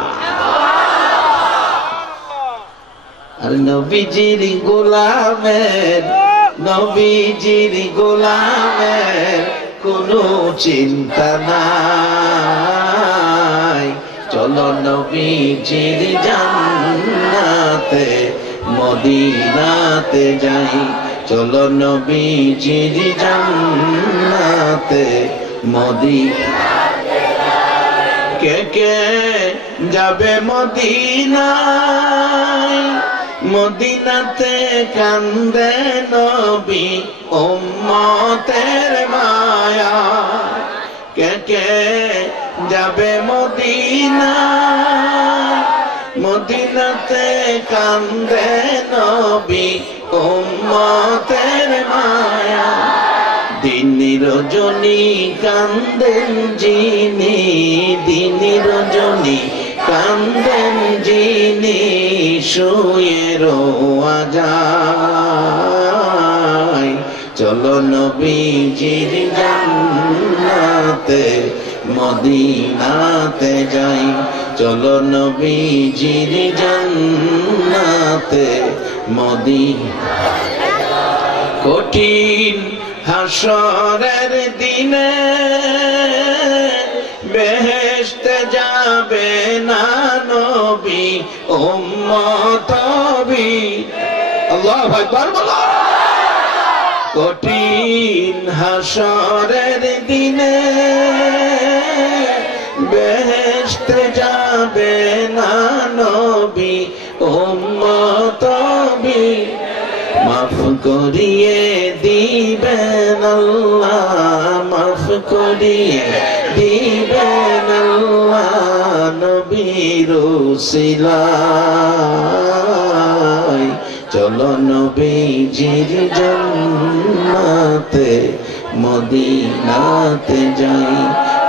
আর নবীজির গোলামের, নবীজির গোলামের কোনো চিন্তা নাই। চলো নবীজির জান্নাতে মদিনাতে যাই, চলো নবীজির জান্নাতে মদিনাতে যাই। কে কে যাবে মদিনায়, মদিনাতে কান্দে নবী উম্মতের মায়া। কে কে যাবে মদিনায়, মদিনাতে কান্দে নবী উম্মতের মায়া। দিন রজনী কান্দেন যিনি, দিন রজনী কান্দেন যিনি শুয়ে রোয়া যায়। চলো নবীজির জান্নাতে মদিনাতে যাই, চলো নবীজির জান্নাতে মদিনাতে। কঠিন হাসরের দিনে বেহেশতে যাবে না নবী উম্মত নবী। আল্লাহু আকবার বলো। কঠিন হাসরের দিনে বেহেশতে যাবে না নবী উম্মত নবী। মাফ করিয়ে দিবেন আল্লাহ, মাফ করিয়ে দিবেন আল্লাহ নবীর উসিলায়। চলো নবীজির জান্নাতে মদিনাতে যাই,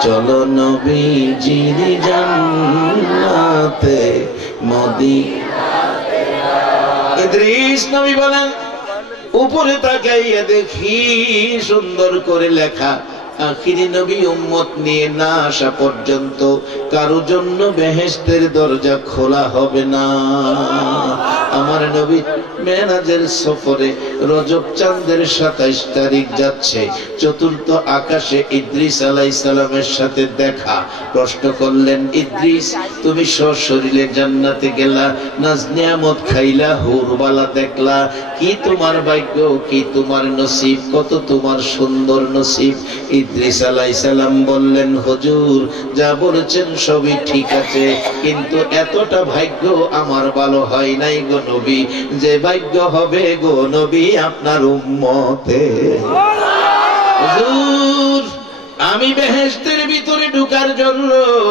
চলো নবীজির জান্নাতে মদিনাতে যাই। ইদ্রিস নবী বলেন উপরে তাকাইয়া দেখি সুন্দর করে লেখা আখিরি নবী উম্মত নিয়ে না আসা পর্যন্ত কারো জন্য বেহেশতের দরজা খোলা হবে না। আমার নবী মেরাজের সফরে রজব চাঁদের 27 তারিখ যাচ্ছে, চতুর্থ আকাশে ইদ্রিস আলাইহিস সালামের সাথে দেখা। প্রশ্ন করলেন, ইদ্রিস তুমি সশরীরে জান্নাতে গেলা, নাজ নিয়ামত খাইলা, হুরবালা দেখলা, কি তোমার ভাগ্য, কি তোমার নসিব, কত তোমার সুন্দর নসিব। ইদ্রিস আলাইহিস সালাম বললেন, হুজুর যা বলেছেন সবই ঠিক আছে, কিন্তু এতটা ভাগ্য আমার ভালো হয় নাই গো নবী, যে ভাগ্য হবে গো নবী আপনার উম্মতে। হুজুর আমি বেহেশতের ভিতরে ঢোকার জন্য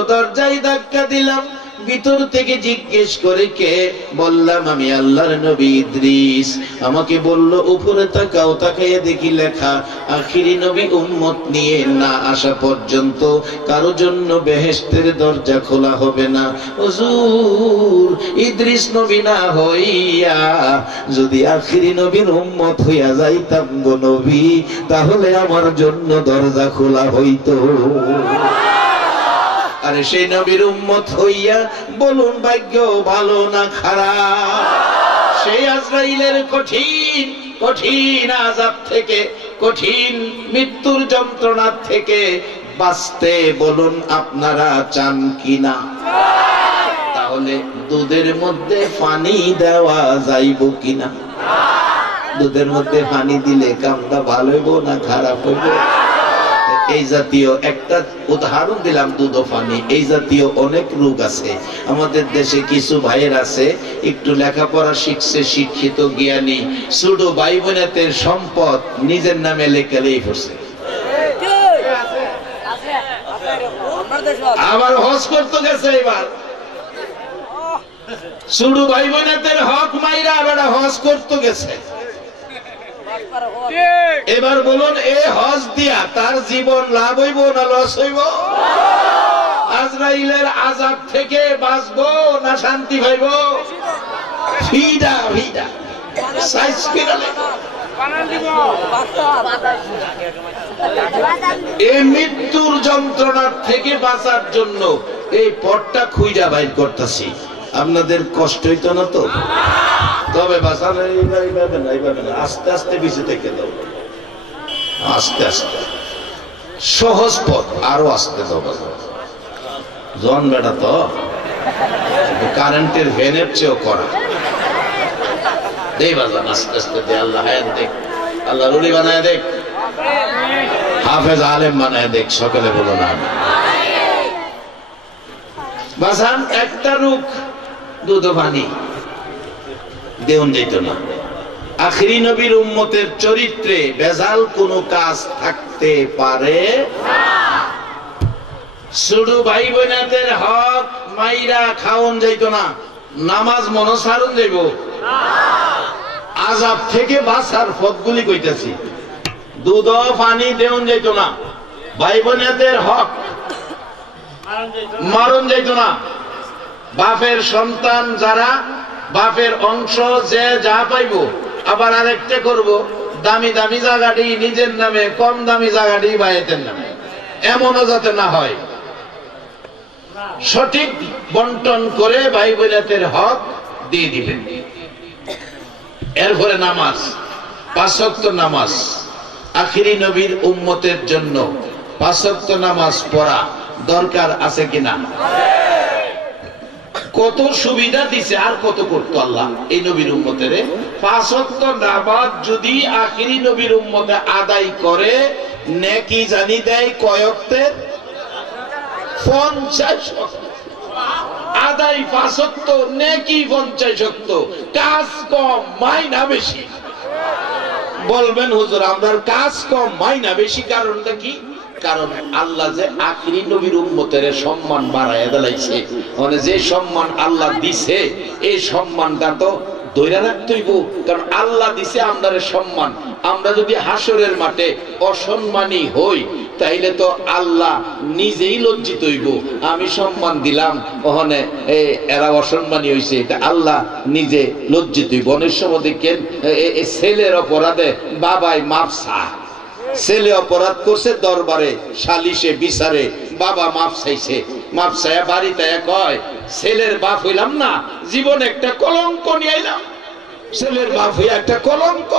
দরজায় ধাক্কা দিলাম, ভিতর থেকে জিজ্ঞেস করে কে, বললাম আমি আল্লাহর নবী ইদ্রিস। আমাকে বলল উপরে তাকাও, তাকাইয়ে দেখি লেখা আখিরি নবী উম্মত নিয়ে না আসা পর্যন্ত কারো জন্য বেহেশতের দরজা খোলা হবে না। হুজুর ইদ্রিস নবী না হইয়া যদি আখিরি নবীর উম্মত হইয়া যাইতাম গো নবী, তাহলে আমার জন্য দরজা খোলা হইতো। আরে সেই নবীর উম্মত হইয়া বলুন ভাগ্য ভালো না খারাপ? সেই আজরাইলের কঠিন কঠিন আযাব থেকে, কঠিন মৃত্যুর যন্ত্রণা থেকে বাঁচতে বলুন আপনারা চান কিনা? তাহলে দুধের মধ্যে পানি দেওয়া যাইব কিনা? দুধের মধ্যে পানি দিলে কামটা ভালো হইব না খারাপ হইব? এই জাতীয় একটা উদাহরণ দিলাম, দুধ ও পানি। এই জাতীয় অনেক রোগ আছে আমাদের দেশে। কিছু ভাইয়ের আছে একটু লেখাপড়া শিখছে, শিক্ষিত জ্ঞানী, ছোট ভাই বোনেদের সম্পদ নিজের নামে লেখালেই পড়ছে, আবার হজ করতে গেছে। এবার ছোট ভাই বোনেদের হক মাইরা আবার হজ করতে গেছে। এবার বলুন, এ হজ দিয়া তার জীবন লাভ হইব না লস হইব? আজরাইলের আযাব থেকে বাঁচবো না শান্তি পাইব? ফিদা ফিদা সাইজ ফিরালে এই মৃত্যুর যন্ত্রণার থেকে বাঁচার জন্য এই পথটা খুঁজা বাইর করতেছি। আপনাদের কষ্ট হইতো না তো? তবে বাঁচান এইভাবে না, আস্তে আস্তে বেঁচে থেকে দাও, আস্তে আস্তে সহজ পথ, আরো আস্তে দাও। জন বেটা তো কারেন্টের ভ্যানের চেয়েও করা। দেই বাজান আস্তে আস্তে দে। আল্লাহ হায়াত দেখ, আল্লাহ রুলি বানায় দেখ, হাফেজ আলেম বানায় দেখ। সকলে বলো না বাজান। একটা রূপ দুধ পানি দেউন যেত না। আখিরি নবীর উম্মতের চরিত্রে বেজাল কোনো কাজ থাকতে পারে না। শুধু ভাই বোনেদের হক মাইরা খাওন যাইতো না, নামাজ মনসারণ যাইব। আযাব থেকে বাঁচার পথগুলি কইতেছি। দুধ পানি দেউন যাইত না, ভাই বোনেদের হক মারণ যাইত না। বাপের সন্তান যারা, বাপের অংশ যে যা পাইব, আবার আরেকটা করব, দামি দামি জায়গাটি নিজের নামে, কম দামি জায়গাটি ভাইয়ের নামে, এমনও যাতে না হয়। সঠিক বন্টন করে ভাই বোনেদের হক দিয়ে দিবেন। এরপরে নামাজ, 5 ওয়াক্ত নামাজ। আখিরি নবীর উম্মতের জন্য 5 ওয়াক্ত নামাজ পড়া দরকার আছে কিনা? কত সুবিধা দিছে, আর কত করতো আল্লাহ এই নবীর উম্মতের। 5 ওয়াক্ত নামাজ যদি আখিরি নবীর উম্মতে আদায় করে, নেকি জানি দেয় কয় ওয়াক্তের? 50 ওয়াক্ত। আদায় 5 ওয়াক্ত, নেকি 50 ওয়াক্ত। কাজ কম মাইনা বেশি। বলবেন হুজুর আপনার কাজ কম মাইনা বেশি, কারণটা কি? কারণ আল্লাহ যে আখিরি নবীর উম্মতের সম্মান বাড়ায় দিলাইছে। মানে যে সম্মান আল্লাহ দিছে, এই সম্মানটা তো ধরে রাখতে হইব। কারণ আল্লাহ দিছে আমাদের সম্মান। আমরা যদি হাসরের মাঠে অসম্মানী হই, তাইলে তো আল্লাহ নিজেই লজ্জিত হইব। আমি সম্মান দিলাম, ওখানে এরা অসম্মানী হইছে, এটা আল্লাহ নিজে লজ্জিত হইব। অনেক সময় দেখেন ছেলের অপরাধে বাবাই মাপ চায়। ছেলে অপরাধ করছে, দরবারে সালিশে বিচারে বাবা মাপ চাইছে। মাপ চাইয়া বাড়িতে কয়, ছেলের বাপ হইলাম না, জীবনে একটা কলঙ্ক নিয়ে আইলাম। ছেলের বাপ হইয়া একটা কলঙ্ক।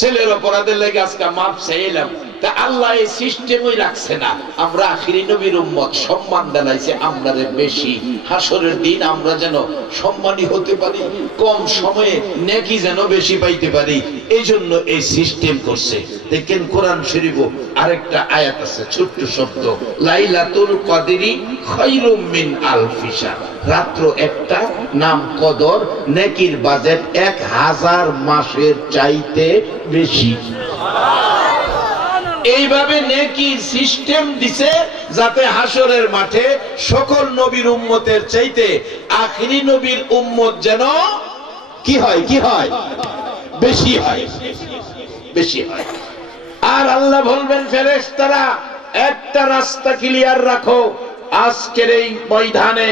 ছেলের অপরাধের লেগে আজকে মাপ চাইলাম। তা আল্লাহ এই সিস্টেমই রাখছে না। আমরা আখিরি নবীর উম্মত, সম্মান দেনাইছে আমরারে বেশি। হাসরের দিন আমরা যেন সম্মানী হতে পারি, কম সময়ে নেকি যেন বেশি পাইতে পারি, এই জন্য এই সিস্টেম করছে। দেখেন কোরআন শরীফ আরেকটা আয়াত আছে, ছোট্ট শব্দ, লাইলাতুল কদরি খায়রুম মিন আলফি শাহর। রাত্র একটা, নাম কদর, নেকির বাজেট 1000 মাসের চাইতে বেশি। এইভাবে নেকির সিস্টেম দিছে যাতে হাসরের মাঠে সকল নবীর উম্মতের চাইতে আখিরি নবীর উম্মত যেন কি হয়? কি হয়? বেশি হয়, বেশি হয়। আর আল্লাহ বলবেন, ফেরেশতারা একটা রাস্তা ক্লিয়ার রাখো, আজকের এই ময়দানে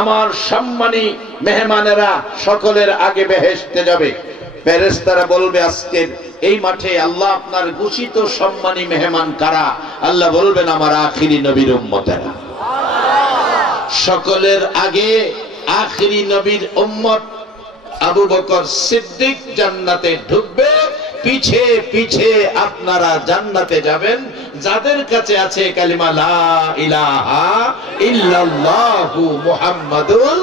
আমার সম্মানী মেহমানেরা সকলের আগে বেহেশতে যাবে। ফেরেশতারা বলবে, আজকের এই মাঠে আল্লাহ আপনার ঘোষিত সম্মানী মেহমান কারা? আল্লাহ বলবেন, আমার আখিরি নবীর উম্মতেরা। সকলের আগে আখিরি নবীর উম্মত আবু বকর সিদ্দিক জান্নাতে ঢুকবে, পিছে পিছে আপনারা জান্নাতে যাবেন যাদের কাছে আছে কালিমা লা ইলাহা ইল্লাল্লাহু মুহাম্মাদুর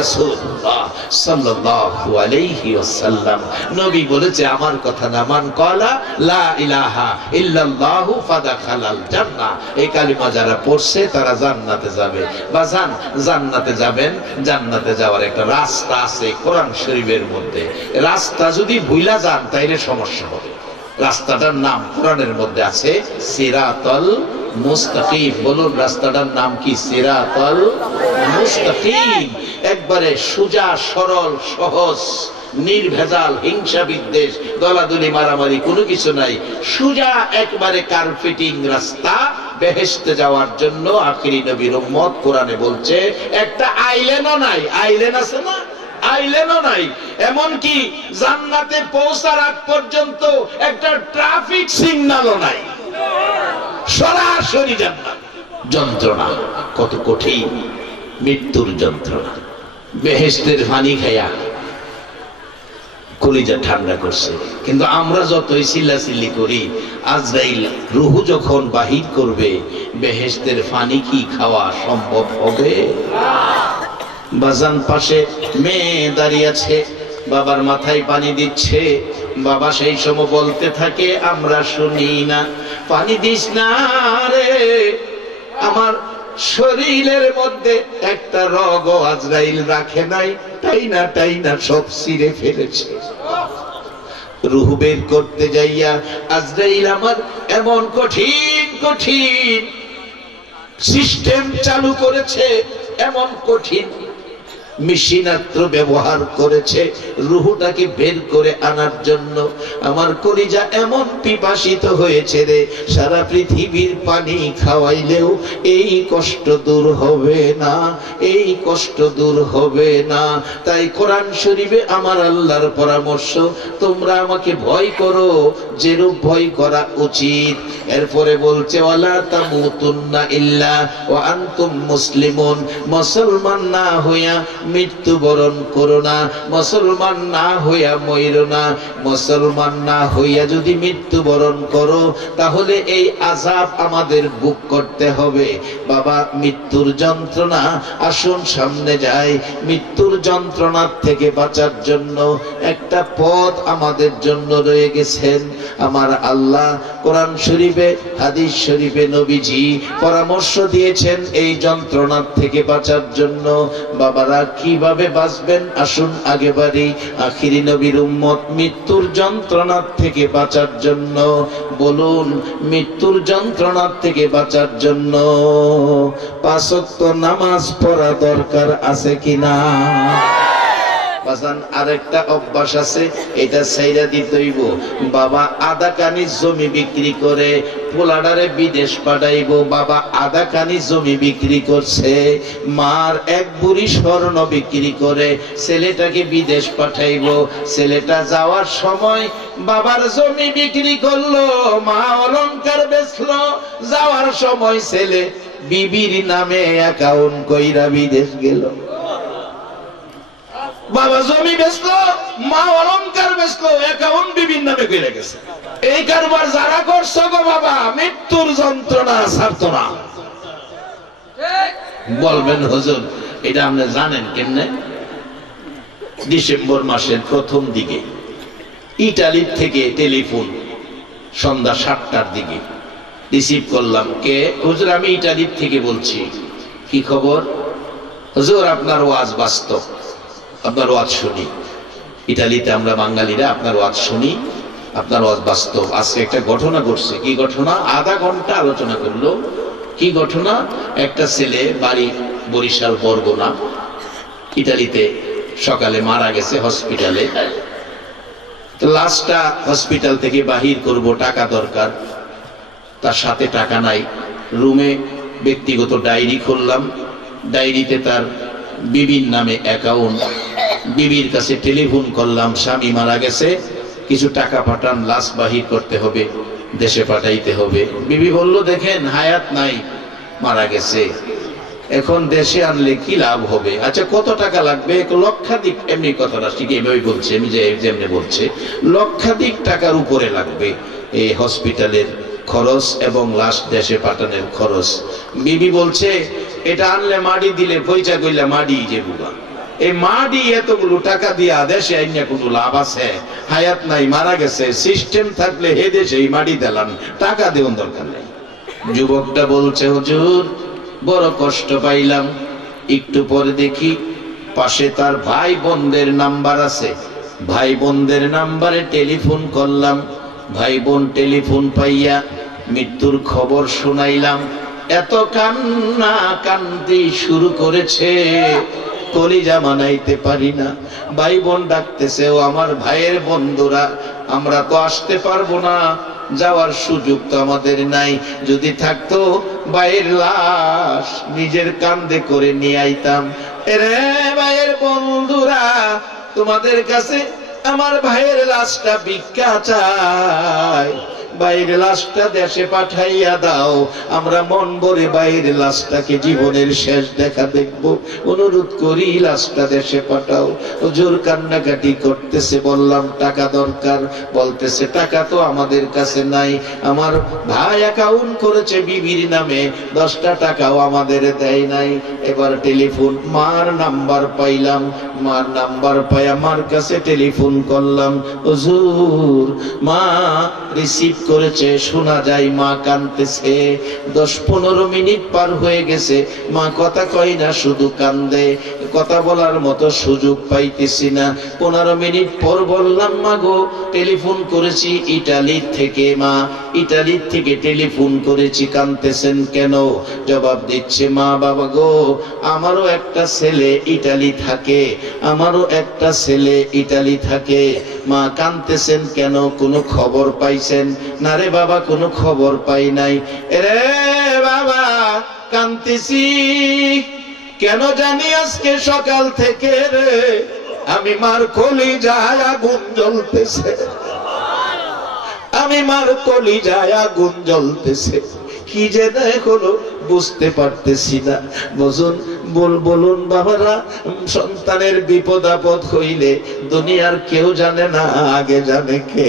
রাসূলুল্লাহ সাল্লাল্লাহু আলাইহি ওয়াসাল্লাম। নবী বলেছে, আমার কথা না, মান ক্বালা লা ইলাহা ইল্লাল্লাহু ফাদাখালাল জান্নাহ। এই কালিমা যারা পড়ছে তারা জান্নাতে যাবে। বাজান, জান্নাতে যাবেন, জান্নাতে যাওয়ার একটা রাস্তা আছে কোরআন শরীফের মধ্যে। রাস্তা যদি ভুলা যান তাইলে সমস্যা হবে। রাস্তাটার নাম কোরআনের মধ্যে আছে সিরাতাল মুস্তাকিম। বলুন, রাস্তাটার নাম কি? সিরাতাল মুস্তাকিম। একবারে সোজা সরল সহজ নির্ভেজাল, হিংসা বিদ্বেষ দলাদলি মারামারি কোনো কিছু নাই, সোজা একবারে কার্পেটিং রাস্তা বেহেশতে যাওয়ার জন্য। আখিরি নবীর উম্মত কোরআনে বলছে একটা আইল্যান্ডও নাই। আইল্যান্ড আছে না? আইল্যান্ডও নাই। এমনকি জান্নাতে পৌঁছার আগ পর্যন্ত একটা ট্রাফিক সিগন্যালও নাই, সরাসরি জান্নাত। যন্ত্রণা কত কঠিন, মৃত্যুর যন্ত্রণা। বেহেশতের পানি খায়া কলিজা ঠান্ডা করছে, কিন্তু আমরা যতই চিল্লাচিল্লি করি, আজরাইল রুহু যখন বাহির করবে, বেহেশতের পানি কি খাওয়া সম্ভব হবে? বাজান পাশে মেয়ে দাঁড়িয়ে আছে, বাবার মাথায় পানি দিচ্ছে। বাবা সেই সময় বলতে থাকে, আমরা শুনি না, পানি দিস না রে, আমার শরীরের মধ্যে একটা রগও আজরাইল রাখে নাই, তাই না সব ছিঁড়ে ফেলেছে। রূহ বের করতে যাইয়া আজরাইল আমার এমন কঠিন কঠিন সিস্টেম চালু করেছে, এমন কঠিন মেশিনাস্ত্র ব্যবহার করেছে রূহটাকে বের করে আনার জন্য। আমার কলিজা এমন পিপাসিত হয়েছে রে, সারা পৃথিবীর পানি খাওয়াইলেও এই কষ্ট দূর হবে না, এই কষ্ট দূর হবে না। তাই কোরআন শরীফে আমার আল্লাহর পরামর্শ, তোমরা আমাকে ভয় করো যেরূপ ভয় করা উচিত। এরপরে বলছে, ওয়ালা তামুতুন্না ইল্লা ওয়া আনতুম মুসলিমুন, মুসলমান না হইয়া মৃত্যুবরণ করো না, মুসলমান না হইয়া মইরো না। মুসলমান না হইয়া যদি মৃত্যুবরণ করো, তাহলে এই আযাব আমাদের ভোগ করতে হবে। বাবা, মৃত্যুর যন্ত্রণা, আসুন সামনে যাই। মৃত্যুর যন্ত্রণার থেকে বাঁচার জন্য একটা পথ আমাদের জন্য রয়ে গেছেন। আমার আল্লাহ কোরআন শরীফে, হাদিস শরীফে নবীজি পরামর্শ দিয়েছেন এই যন্ত্রণার থেকে বাঁচার জন্য। বাবারা, কিভাবে বাঁচবেন? আসুন আগে বাড়ি। আখিরি নবীর উম্মত মৃত্যুর যন্ত্রণার থেকে বাঁচার জন্য বলুন, মৃত্যুর যন্ত্রণার থেকে বাঁচার জন্য 5 ওয়াক্ত নামাজ পড়া দরকার আছে কিনা? বাজান, আরেকটা অভ্যাস আছে, এটা ছাইরা দিতেইব। বাবা আধা কানি জমি বিক্রি করে পোলাডারে বিদেশ পাঠাইব। বাবা আধা কানি জমি বিক্রি করছে, মার এক বুড়ি স্বর্ণ বিক্রি করে ছেলেটাকে বিদেশ পাঠাইব। ছেলেটা যাওয়ার সময় বাবার জমি বিক্রি করলো, মা অলংকার বেচলো। যাওয়ার সময় ছেলে বিবির নামে অ্যাকাউন্ট কইরা বিদেশ গেল। বাবা জমি বেচলো, মা অলংকার বেচলো, অ্যাকাউন্ট বিবির নামে কইরা গেছে। এই কারবার যারা করছো গো বাবা, মৃত্যুর যন্ত্রণা ছাড়তো না। বলবেন হুজুর, এটা আপনি জানেন কেমনে? ডিসেম্বর মাসের প্রথম দিকে ইটালি থেকে টেলিফোন সন্ধ্যা 7টার দিকে রিসিভ করলাম। কে? হুজুর, আমি ইটালি থেকে বলছি। কি খবর? হুজুর, আপনার ওয়াজ বাস্তব, আপনার ওয়াজ শুনি। ইটালিতে আমরা বাঙালিরা আপনার ওয়াজ শুনি, আপনার ওয়াজ বাস্তব। আজকে একটা ঘটনা ঘটছে। কি ঘটনা? আধা ঘন্টা আলোচনা করলো। কি ঘটনা? একটা ছেলে, বাড়ি বরিশাল বরগুনা, ইটালিতে সকালে মারা গেছে হসপিটালে। লাশটা হসপিটাল থেকে বাহির করব, টাকা দরকার, তার সাথে টাকা নাই। রুমে ব্যক্তিগত ডায়েরি খুললাম, ডায়েরিতে তার বিবির নামে অ্যাকাউন্ট। বিবির কাছে টেলিফোন করলাম, স্বামী মারা গেছে, কিছু টাকা পাঠান, লাশ বাহির করতে হবে, দেশে পাঠাইতে হবে। বিবি বলল, দেখেন হায়াত নাই, মারা গেছে, এখন দেশে আনলে কি লাভ হবে? আচ্ছা, কত টাকা লাগবে? 1 লক্ষাধিক। এমনি কথাটা ঠিক এইভাবে বলছে, আমি যেমনি বলছে, লক্ষাধিক টাকার উপরে লাগবে এই হসপিটালের খরচ এবং লাশ দেশে পাঠানোর খরচ। বিবি বলছে, এটা আনলে মাটি দিলে পয়সা কইলে মাটি যে বুবা, এই মাটি এতগুলো টাকা দিয়া দেশে আইনা কোনো লাভ আছে? হায়াত নাই, মারা গেছে, সিস্টেম থাকলে হে দেশে এই মাটি দিলাম, টাকা দেওয়ার দরকার নেই। যুবকটা বলছে, হুজুর বড় কষ্ট পাইলাম। একটু পরে দেখি পাশে তার ভাই বোনদের নাম্বার আছে, ভাই বোনদের নাম্বারে টেলিফোন করলাম। ভাই বোন টেলিফোন পাইয়া মৃত্যুর খবর শুনাইলাম। এত কান্না কান্দি শুরু করেছে, কলিজা মানাইতে পারি না। ভাই বোন ডাকতেছে, ও আমার ভাইয়ের বন্ধুরা, আমরা তো আসতে পারবো না, যাওয়ার সুযোগ তো আমাদের নাই। যদি থাকতো ভাইয়ের লাশ নিজের কাঁধে করে নিয়ে আইতাম। এরে ভাইয়ের বন্ধুরা, তোমাদের কাছে আমার ভাইয়ের লাশটা ভিক্ষা চাই, ভাইয়ের লাশটা দেশে পাঠাইয়া দাও, আমরা মন ভরে ভাইয়ের লাশটাকে জীবনের শেষ দেখা দেখব, অনুরোধ করি লাশটা দেশে পাঠাও। হুজুর কান্নাকাটি করতেছে, বললাম টাকা দরকার, বলতেছে টাকা তো আমাদের কাছে নাই, আমার ভাই অ্যাকাউন্ট করেছে বিবির নামে, 10টা টাকাও আমাদের দেয় নাই। এবার টেলিফোন, মার নাম্বার পাইলাম, মার নাম্বার পাই আমার কাছে টেলিফোন করলাম, হুজুর মা রিসিভ করেছে, শোনা যায় মা কাঁদতেছে। 10-15 মিনিট পার হয়ে গেছে, মা কথা কয় না, শুধু কান্দে, কথা বলার মতো সুযোগ পাইতেছি না। 15 মিনিট পর বললাম, মা গো টেলিফোন করেছি ইটালি থেকে, মা ইটালি থেকে টেলিফোন করেছি, কাঁদতেছেন কেন? জবাব দিচ্ছে, মা বাবা গো আমারও একটা ছেলে ইটালি থাকে, আমারও একটা ছেলে ইটালি থাকে, মা কাঁদতেছেন কেন, কোনো খবর পাইছেন? না রে বাবা কোনো খবর পাই নাই। রে বাবা কাঁদতেছি কেন জানি, আজকে সকাল থেকে রে আমি মার কলিজায় আগুন জ্বলতেছে, আমি মার কলিজায় আগুন জ্বলতেছে, কি যে হলো বুঝতে পারতেছি না। বলুন বাবারা, সন্তানের বিপদ আপদ হইলে দুনিয়ার কেউ জানে না, আগে জানে কে?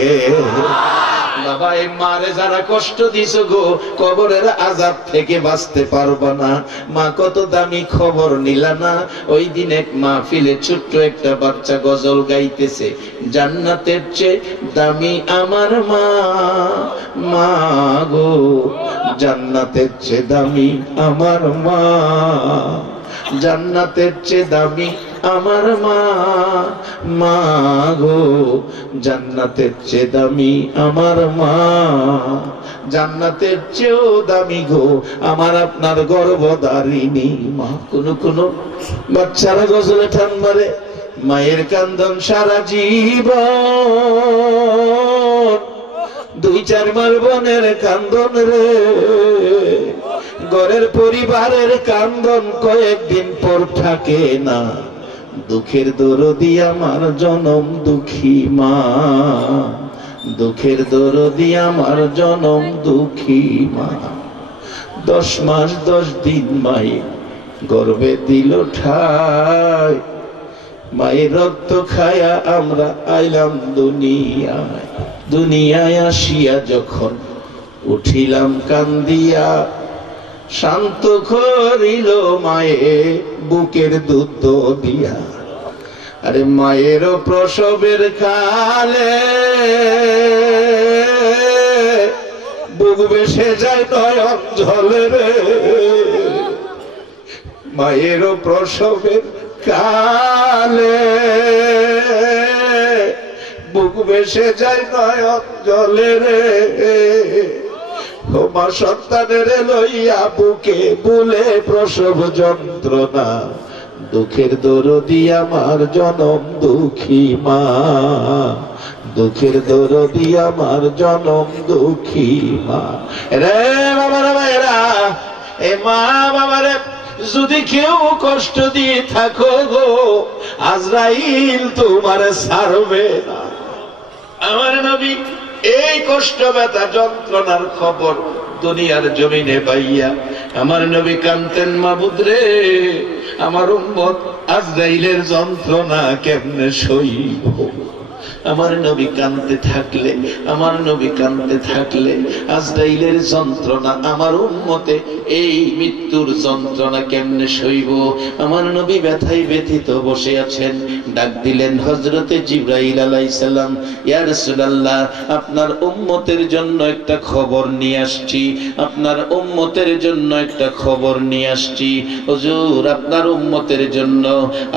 বাবা এই মারে যারা কষ্ট দিছো গো, কবরের আযাব থেকে বাঁচতে পারবা না। মা কত দামি খবর নিলা না? ওই দিন এক মাহফিলে ছোট্ট একটা বাচ্চা গজল গাইতেছে, জান্নাতের চেয়ে দামি আমার মা, মা গো জান্নাতের চেয়ে দামি আমার মা, জান্নাতের চেয়ে দামি আমার মা, মা গো জান্নাতের চেয়ে দামি আমার মা, জান্নাতের চেয়েও দামি গো আমার আপনার গর্ভধারিণী মা। কোন বাচ্চারা গজলে ঠান মারে, মায়ের কান্দন সারা জীবন, 2-4 মাস বোনের কান্দন রে, ঘরের পরিবারের কান্দন কয়েকদিন পর থাকে না। দুঃখের দরদি আমার জনম দুঃখী মা, দুঃখের দরদি আমার জনম দুঃখী মা। 10 মাস 10 দিন মায়ের গর্ভে দিল ঠাই, মায়ের রক্ত খায়া আমরা আইলাম দুনিয়ায়। দুনিয়ায় আসিয়া যখন উঠিলাম কান্দিয়া, শান্ত করিল মায়ে বুকের দুধ দিয়া। আরে মায়ের প্রসবের কালে বুক বেসে যায় নয়ন জলে রে, মায়ের প্রসবের কালে বুক বেসে যায় নয়ন জলে রে। মা সন্তানের লইয়া বুকে বুলে প্রসব যন্ত্রণা, দুঃখের দরদি আমার জনম দুঃখী মা, দুঃখের দরদি আমার জনম দুঃখী মা। রে বাবারা ভাইরা, এ মা বাবারে যদি কেউ কষ্ট দিয়ে থাকো গো, আজরাইল তোমার ছাড়বে না। আমার নবী এই কষ্ট ব্যথা যন্ত্রণার খবর দুনিয়ার জমিনে পাইয়া আমার নবী কাঁদতেন, মাবুদ রে আমার উম্মত আজরাইলের যন্ত্রণা কেমনে সইব। আমার নবী কাঁদতে থাকলে, আমার নবী কাঁদতে থাকলে আজরাইলের যন্ত্রণা আমার উম্মতে এই মৃত্যুর যন্ত্রণা কেমনে সইব। আমার নবী ব্যথায় ব্যথিত বসে আছেন, ডাক দিলেন হযরতে জিবরাইল আলাইহিস সালাম, ইয়া রাসূলুল্লাহ আপনার উম্মতের জন্য একটা খবর নিয়ে আসছি, আপনার উম্মতের জন্য একটা খবর নিয়ে আসছি। হুজুর আপনার উম্মতের জন্য,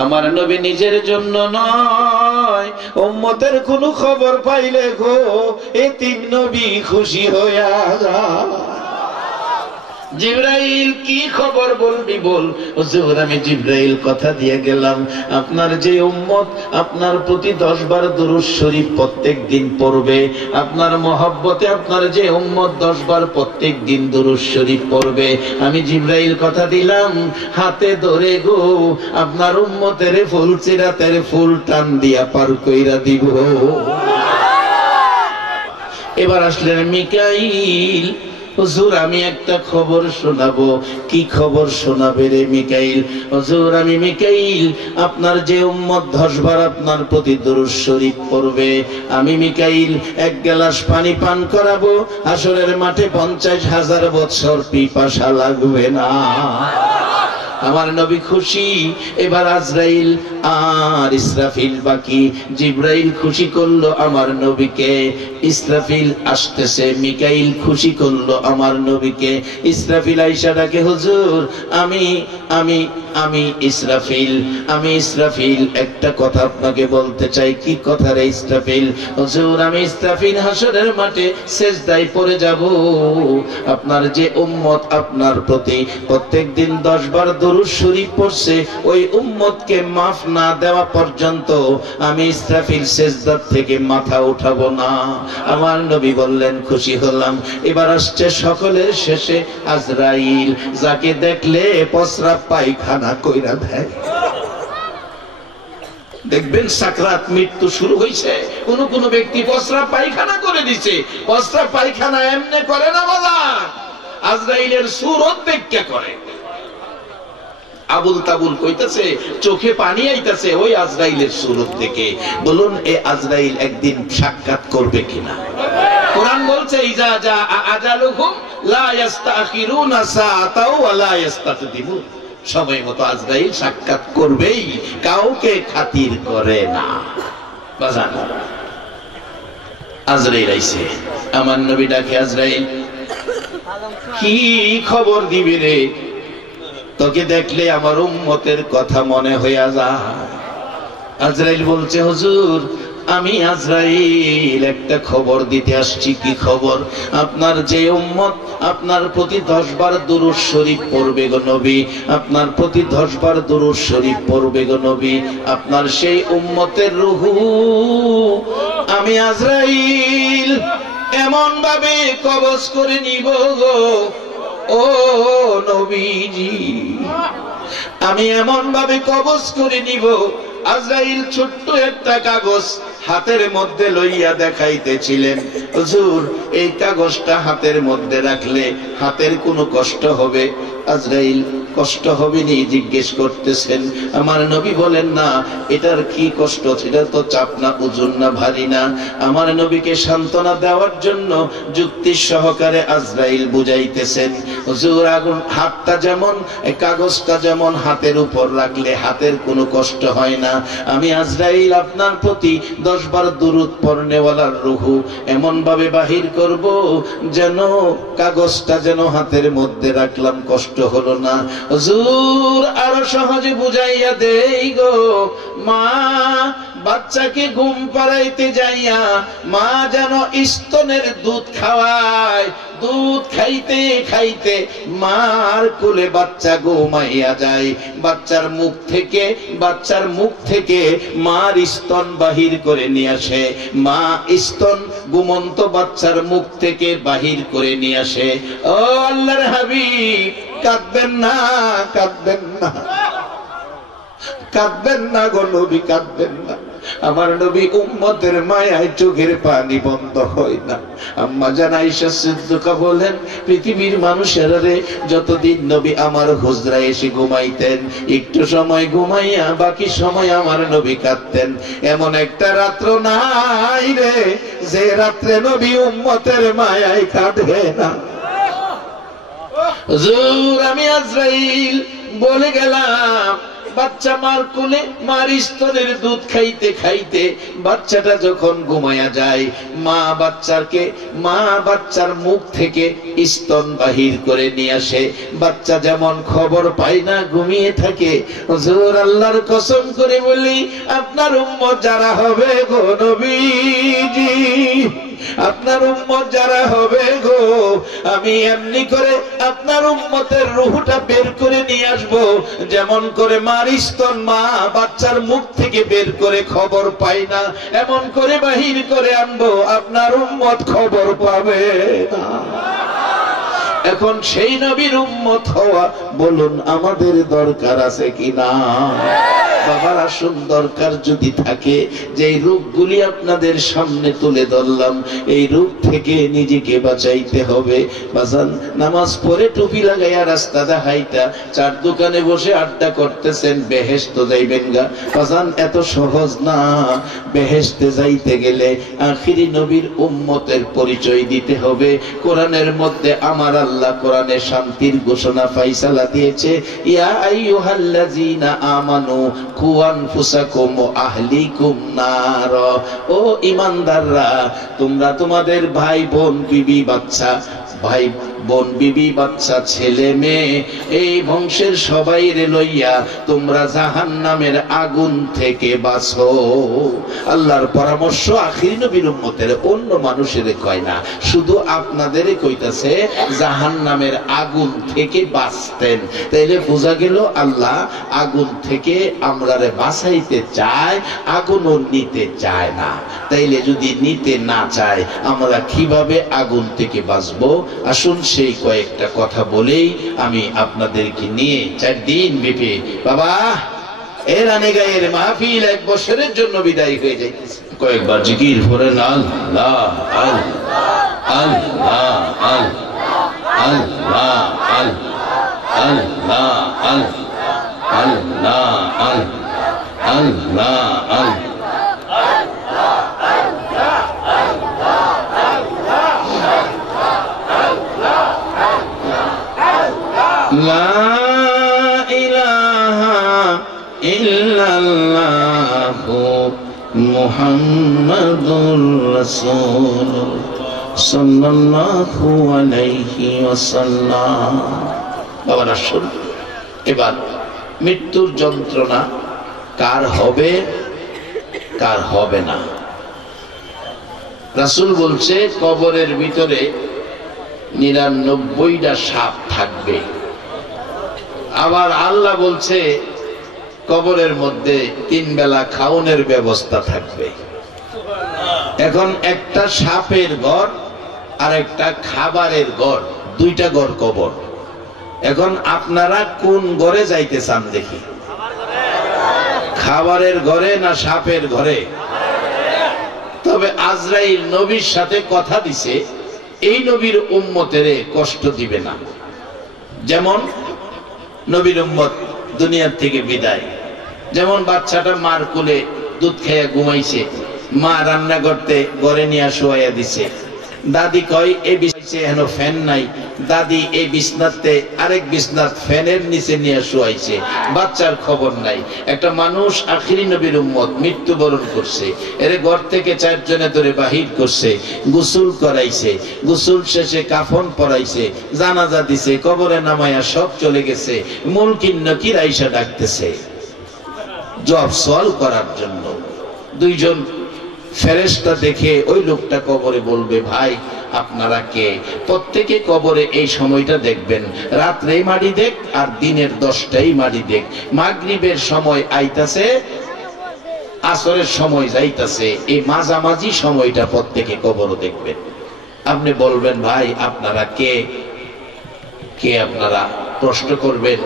আমার নবী নিজের জন্য নয়, উম্মতের কোনো খবর পাইলে গো এতিম নবী খুশি হইয়া যায়। জিবরাইল কি খবর বলবি বল। হুজুর আমি জিবরাইল কথা দিয়ে গেলাম আপনার যে উম্মত আপনার প্রতি 10 বার দুরূদ শরীফ প্রত্যেক দিন পড়বে, আপনার মহব্বতে আপনার যে উম্মত 10 বার প্রত্যেক দিন দুরূদ শরীফ পড়বে, আমি জিবরাইল কথা দিলাম হাতে ধরে গো আপনার উম্মতের ফুল সিরাতের ফুল টান দিয়া পার কইরা দিব। এবার আসলেন মিকাইল। হুজুর আমি একটা খবর শোনাবো। কি খবর শোনাবে রে মিকাইল? হুজুর আমি মিকাইল আপনার যে উম্মত 10 বার আপনার প্রতি দুরূদ শরীফ পড়বে, আমি মিকাইল 1 গ্লাস পানি পান করাবো, হাসরের মাঠে 50,000 বছর পিপাসা লাগবে না। আমার নবী খুশি। এবার আজরাইল আর ইসরাফিল বাকি। জিবরাইল খুশি করলো আমার নবীকে, ইসরাফিল আসতেছে। মিকাইল খুশি করলো আমার নবীকে। ইসরাফিল আইসা ডাকে হুজুর আমি আমি আমি ইসরাফিল, আমি ইসরাফিল একটা কথা আপনাকে বলতে চাই। কি কথা রে ইসরাফিল? হুজুর আমি ইসরাফিল হাসরের মাঠে সেজদায় পড়ে যাব। আপনার যে উম্মত আপনার প্রতি প্রত্যেকদিন 10 বার দুরূদ শরীফ পড়ছে, ওই উম্মতকে মাফ না দেওয়া পর্যন্ত আমি ইসরাফিল সেজদা থেকে মাথা উঠাবো না। আমার নবী বললেন খুশি হলাম। এবার আসছে সকলের শেষে আজরাইল, যাকে দেখলে প্রস্রাব পায়খানা কইরা দেয়। দেখবেন সাকরাত মৃত্যু শুরু হয়েছে, কোন কোন ব্যক্তি প্রস্রাব পায়খানা করে দিছে। প্রস্রাব পায়খানা এমনি করে না বাজার, আজরাইলের সুরত দেখে করে। আবুল তাবুল কইতাছে, চোখে পানি আইতাছে ওই আজরাইলের সুরত থেকে। বলুন এ আজরাইল একদিন সাক্ষাৎ করবে কিনা? কোরআন বলছে ইজা জা আজালুহুম লা ইস্তাখিরুনা সাআতাও ওয়া লা ইস্তাকদিমুন। সময় মতো আজরাইল সাক্ষাৎ করবেই, কাউকে খাতির করে না। বাজান আজরাইল আইছে, আমার নবী ডাকে আজরাইল কি খবর দিবি রে? তোকে দেখলে আমার উম্মতের কথা মনে হইয়া যায়। আজরাইল বলছে হুজুর আমি আজরাইল একটা খবর দিতে আসছি। কি খবর? আপনার যে উম্মত আপনার প্রতি 10 বার দুরূদ শরীফ পড়বে গো নবী, আপনার প্রতি 10 বার দুরূদ শরীফ পড়বে গো নবী, আপনার সেই উম্মতের রূহু আমি আজরাইল এমন ভাবে কবজ করে নিব গো ও নবীজি, আমি এমন ভাবে কবজ করে নিব। আজরাইল ছোট্ট একটা কাগজ হাতের মধ্যে লইয়া দেখাইতেছিলেন, হুজুর এই কাগজটা হাতের মধ্যে রাখলে হাতের কোনো কষ্ট হবে? আজরাইল কষ্ট হবে নি জিজ্ঞেস করতেছেন। আমার নবী বলেন না এটার কি কষ্ট, এটা তো চাপ না, ওজন না, ভারী না। আমার নবীকে সান্ত্বনা দেওয়ার জন্য যুক্তি সহকারে আজরাইল বুঝাইতেছেন, হুজুর আগুন হাতটা যেমন কাগজটা যেমন হাতের উপর রাখলে হাতের কোনো কষ্ট হয় না, আমি আজরাইল আপনার প্রতি 10 বার দুরূদ পড়নেওয়ালার রূহু এমন ভাবে বাহির করব যেন কাগজটা যেন হাতের মধ্যে রাখলাম কষ্ট হলো না। হুজুর আরো সহজে বুঝাইয়া দেই গো, মা বাচ্চাকে ঘুম পাড়াইতে যাইয়া মা যেন স্তনের দুধ খাওয়ায়, দুধ খাইতে খাইতে মার কোলে বাচ্চা ঘুমাইয়া যায়, বাচ্চার মুখ থেকে মার স্তন বাহির করে নিয়ে আসে, মা স্তন ঘুমন্ত বাচ্চার মুখ থেকে বাহির করে নিয়ে আসে। ও আল্লাহর হাবিব কাঁদবেন না, কাঁদবেন না, কাঁদবেন না গো নবী, কাঁদবেন না। আমার নবী উম্মতের মায়ায় চোখের পানি বন্ধ হয় না। আম্মা জান আয়েশা সিদ্দিকা বলেন পৃথিবীর মানুষেরা রে যতদিন নবী আমার হুজরায় এসে ঘুমাইতেন, একটু সময় ঘুমাইয়া বাকি সময় আমার নবী কাঁদতেন। এমন একটা রাত্র নাই রে যে রাত্রে নবী উম্মতের মায়ায় কাঁদবে না। হুজুর আমি আজরাইল বলে গেলাম বাচ্চা মার কোলে মার স্তনের দুধ খাইতে খাইতে বাচ্চাটা যখন ঘুমায়া যায়, মা বাচ্চার মুখ থেকে স্তন বাহির করে নিয়ে আসে, বাচ্চা যেমন খবর পায় না ঘুমিয়ে থাকে। হুজুর আল্লাহর কসম করে বলি আপনার উম্মত যারা হবে গো নবীজি, আপনার উম্মত যারা হবে গো, আমি এমনি করে আপনার উম্মতের রূহটা বের করে নিয়ে আসবো, যেমন করে মার স্তন মা বাচ্চার মুখ থেকে বের করে খবর পায় না, এমন করে বাহির করে আনবো, আপনার উম্মত খবর পাবে না। এখন সেই নবীর উম্মত হওয়া বলুন আমাদের দরকার আছে কিনা? বাবার আসুন, দরকার যদি থাকে যে এই রূপগুলি আপনাদের সামনে তুলে ধরলাম, এই রূপ থেকে নিজেকে বাঁচাইতে হবে। বাজান নামাজ পড়ে টুপি লাগাইয়া রাস্তা দেখাইতা চার দোকানে বসে আড্ডা করতেছেন, বেহেশত যাইবেন গা? বাজান এত সহজ না। বেহেশতে যাইতে গেলে আখিরি নবীর উম্মতের পরিচয় দিতে হবে। কোরআনের মধ্যে আমার আল্লাহ কোরআনে শান্তির ঘোষণা ফাইসালা দিয়েছে, ইয়া আইয়ুহাল্লাযীনা আমানু কু আনফুসাকুম ওয়া আহলিকুম নার। ও ঈমানদাররা, তোমরা তোমাদের ভাই বোন বিবি বাচ্চা, ভাই বোন বিবি বাচ্চা ছেলে মেয়ে এই বংশের সবাই রে লইয়া তোমরা জাহান্নামের আগুন থেকে বাঁচো। আল্লাহর পরামর্শ আখিরি নবীর উম্মতের, অন্য মানুষের কয় না, শুধু আপনাদেরই কইতাছে জাহান্নামের আগুন থেকে বাঁচতেন। তাইলে বোঝা গেল আল্লাহ আগুন থেকে আমরারে বাঁচাইতে চায়, আগুনও নিতে চায় না। তাইলে যদি নিতে না চায় আমরা কিভাবে আগুন থেকে বাঁচবো? আসুন সেই কয়েকটা কথা বলেই আমি আপনাদেরকে নিয়ে 4 দিন ব্যাপী বাবা এর আনে গায়ের মাহফিল 1 বছরের জন্য বিদায় হয়ে যাইতেছে। কয়েকবার জিকির করেন আল্লাহ আল্লাহ আল্লাহ আল্লাহ আল্লাহ আল্লাহ আল্লাহ আল্লাহ লা ইলাহা ইল্লাল্লাহু মুহাম্মাদুর রাসূলুল্লাহ সাল্লাল্লাহু আলাইহি ওয়াসাল্লাম। বাবা রাসূল, এবার মৃত্যুর যন্ত্রণা কার হবে কার হবে না? রাসূল বলছে কবরের ভিতরে 99টা সাপ থাকবে। আবার আল্লাহ বলছে কবরের মধ্যে 3 বেলা খাওনের ব্যবস্থা থাকবে। এখন একটা সাপের ঘর আর একটা খাবারের ঘর, 2টা ঘর কবর। এখন আপনারা কোন ঘরে যাইতে চান দেখি? খাবারের ঘরে না সাপের ঘরে? তবে আজরাইল নবীর সাথে কথা দিছে এই নবীর উম্মতেরে কষ্ট দিবে না। যেমন নবীর উম্মত দুনিয়ার থেকে বিদায়, যেমন বাচ্চাটা মার কোলে দুধ খাইয়া ঘুমাইছে, মা রান্না করতে ঘরে নিয়ে শোয়াইয়া দিছে, দাদি কয় এই বিছাইছে হেন ফ্যান নাই, দাদি এই বিছনাতে আরেক বিছনাত ফ্যানের নিচে নিয়ে শোয়াইছে, বাচ্চার খবর নাই। একটা মানুষ আখিরি নবীর উম্মত মৃত্যুবরণ করছে, এর ঘর থেকে 4 জনে ধরে বাহির করছে, গোসল করাইছে, গোসল শেষে কাফন পরাইছে, জানাজা দিছে, কবরে নামাইয়া সব চলে গেছে। মুনকির নকির আইসা ডাকতেছে জব সওয়াল করার জন্য। 2 জন ফেরেশতা দেখে ওই লোকটা কবরে বলবে, ভাই আপনারা কে? প্রত্যেকে কবরে এই সময়টা দেখবেন, রাত্রে মাটি দেখ আর দিনের 10টাই মাটি দেখ, মাগরিবের সময় আইতাছে, আসরের সময় যাইতাছে, এই মাঝামাঝি সময়টা প্রত্যেকে কবরে দেখবেন। আপনি বলবেন, ভাই আপনারা কে? কে আপনারা? প্রশ্ন করবেন,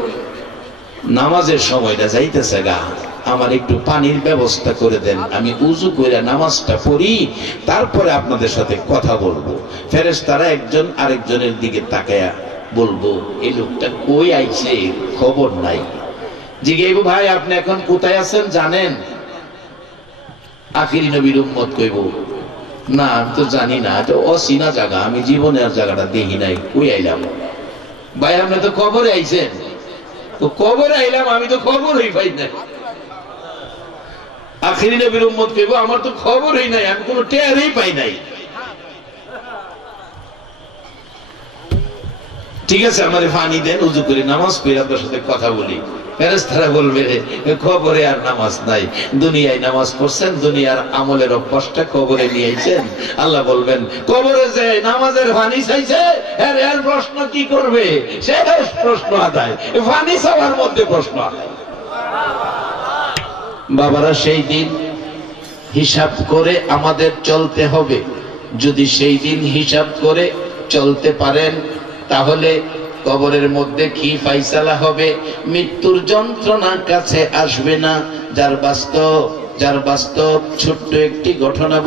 নামাজের সময়টা যাইতেছে গা, আমার একটু পানির ব্যবস্থা করে দেন, আমি উযু করে নামাজটা পড়ি, তারপরে আপনাদের সাথে কথা বলবো। ফেরেশতারা একজন আরেকজনের দিকে তাকায়া বলবো, এই লোকটা কই আইছে খবর নাই। জিজ্ঞাসা, ভাই আপনি এখন কোথায় আছেন জানেন? আখিরি নবীর উম্মত কইব, না আমি তো জানি না, এটা অচেনা জায়গা, আমি জীবনে আর জায়গাটা দেখি নাই, কই আইলাম? ভাই আপনি তো কবরে আইছেন। তো কবরে আইলাম, আমি তো খবরই পাই না। আখিরি নবীর উম্মত কইব, আমার তো খবরই নাই, আমি কোনো টেরই পাই নাই। ঠিক আছে আমারে পানি দেন, উজু করে নামাজ পড়ে আপনার সাথে কথা বলি। ফেরেশতারা বলবে কবরে আর নামাজ নাই, দুনিয়ায় নামাজ পড়ছেন, দুনিয়ার আমলের অভ্যাসটা কবরে নিয়ে আইছেন। আল্লাহ বলবেন কবরে যে নামাজের পানি চাইছে এর প্রশ্ন কি করবে? শেষ প্রশ্ন আদায়, পানি চাওয়ার মধ্যে প্রশ্ন আদায়। বাবারা সেই দিন হিসাব করে আমাদের চলতে হবে। যদি সেই দিন হিসাব করে চলতে পারেন তাহলে কবরের মধ্যে কি ফাইসালা হবে? মৃত্যুর যন্ত্রণা কাছে আসবে না। যার বাস্তব ছোট্ট একটি ঘটনা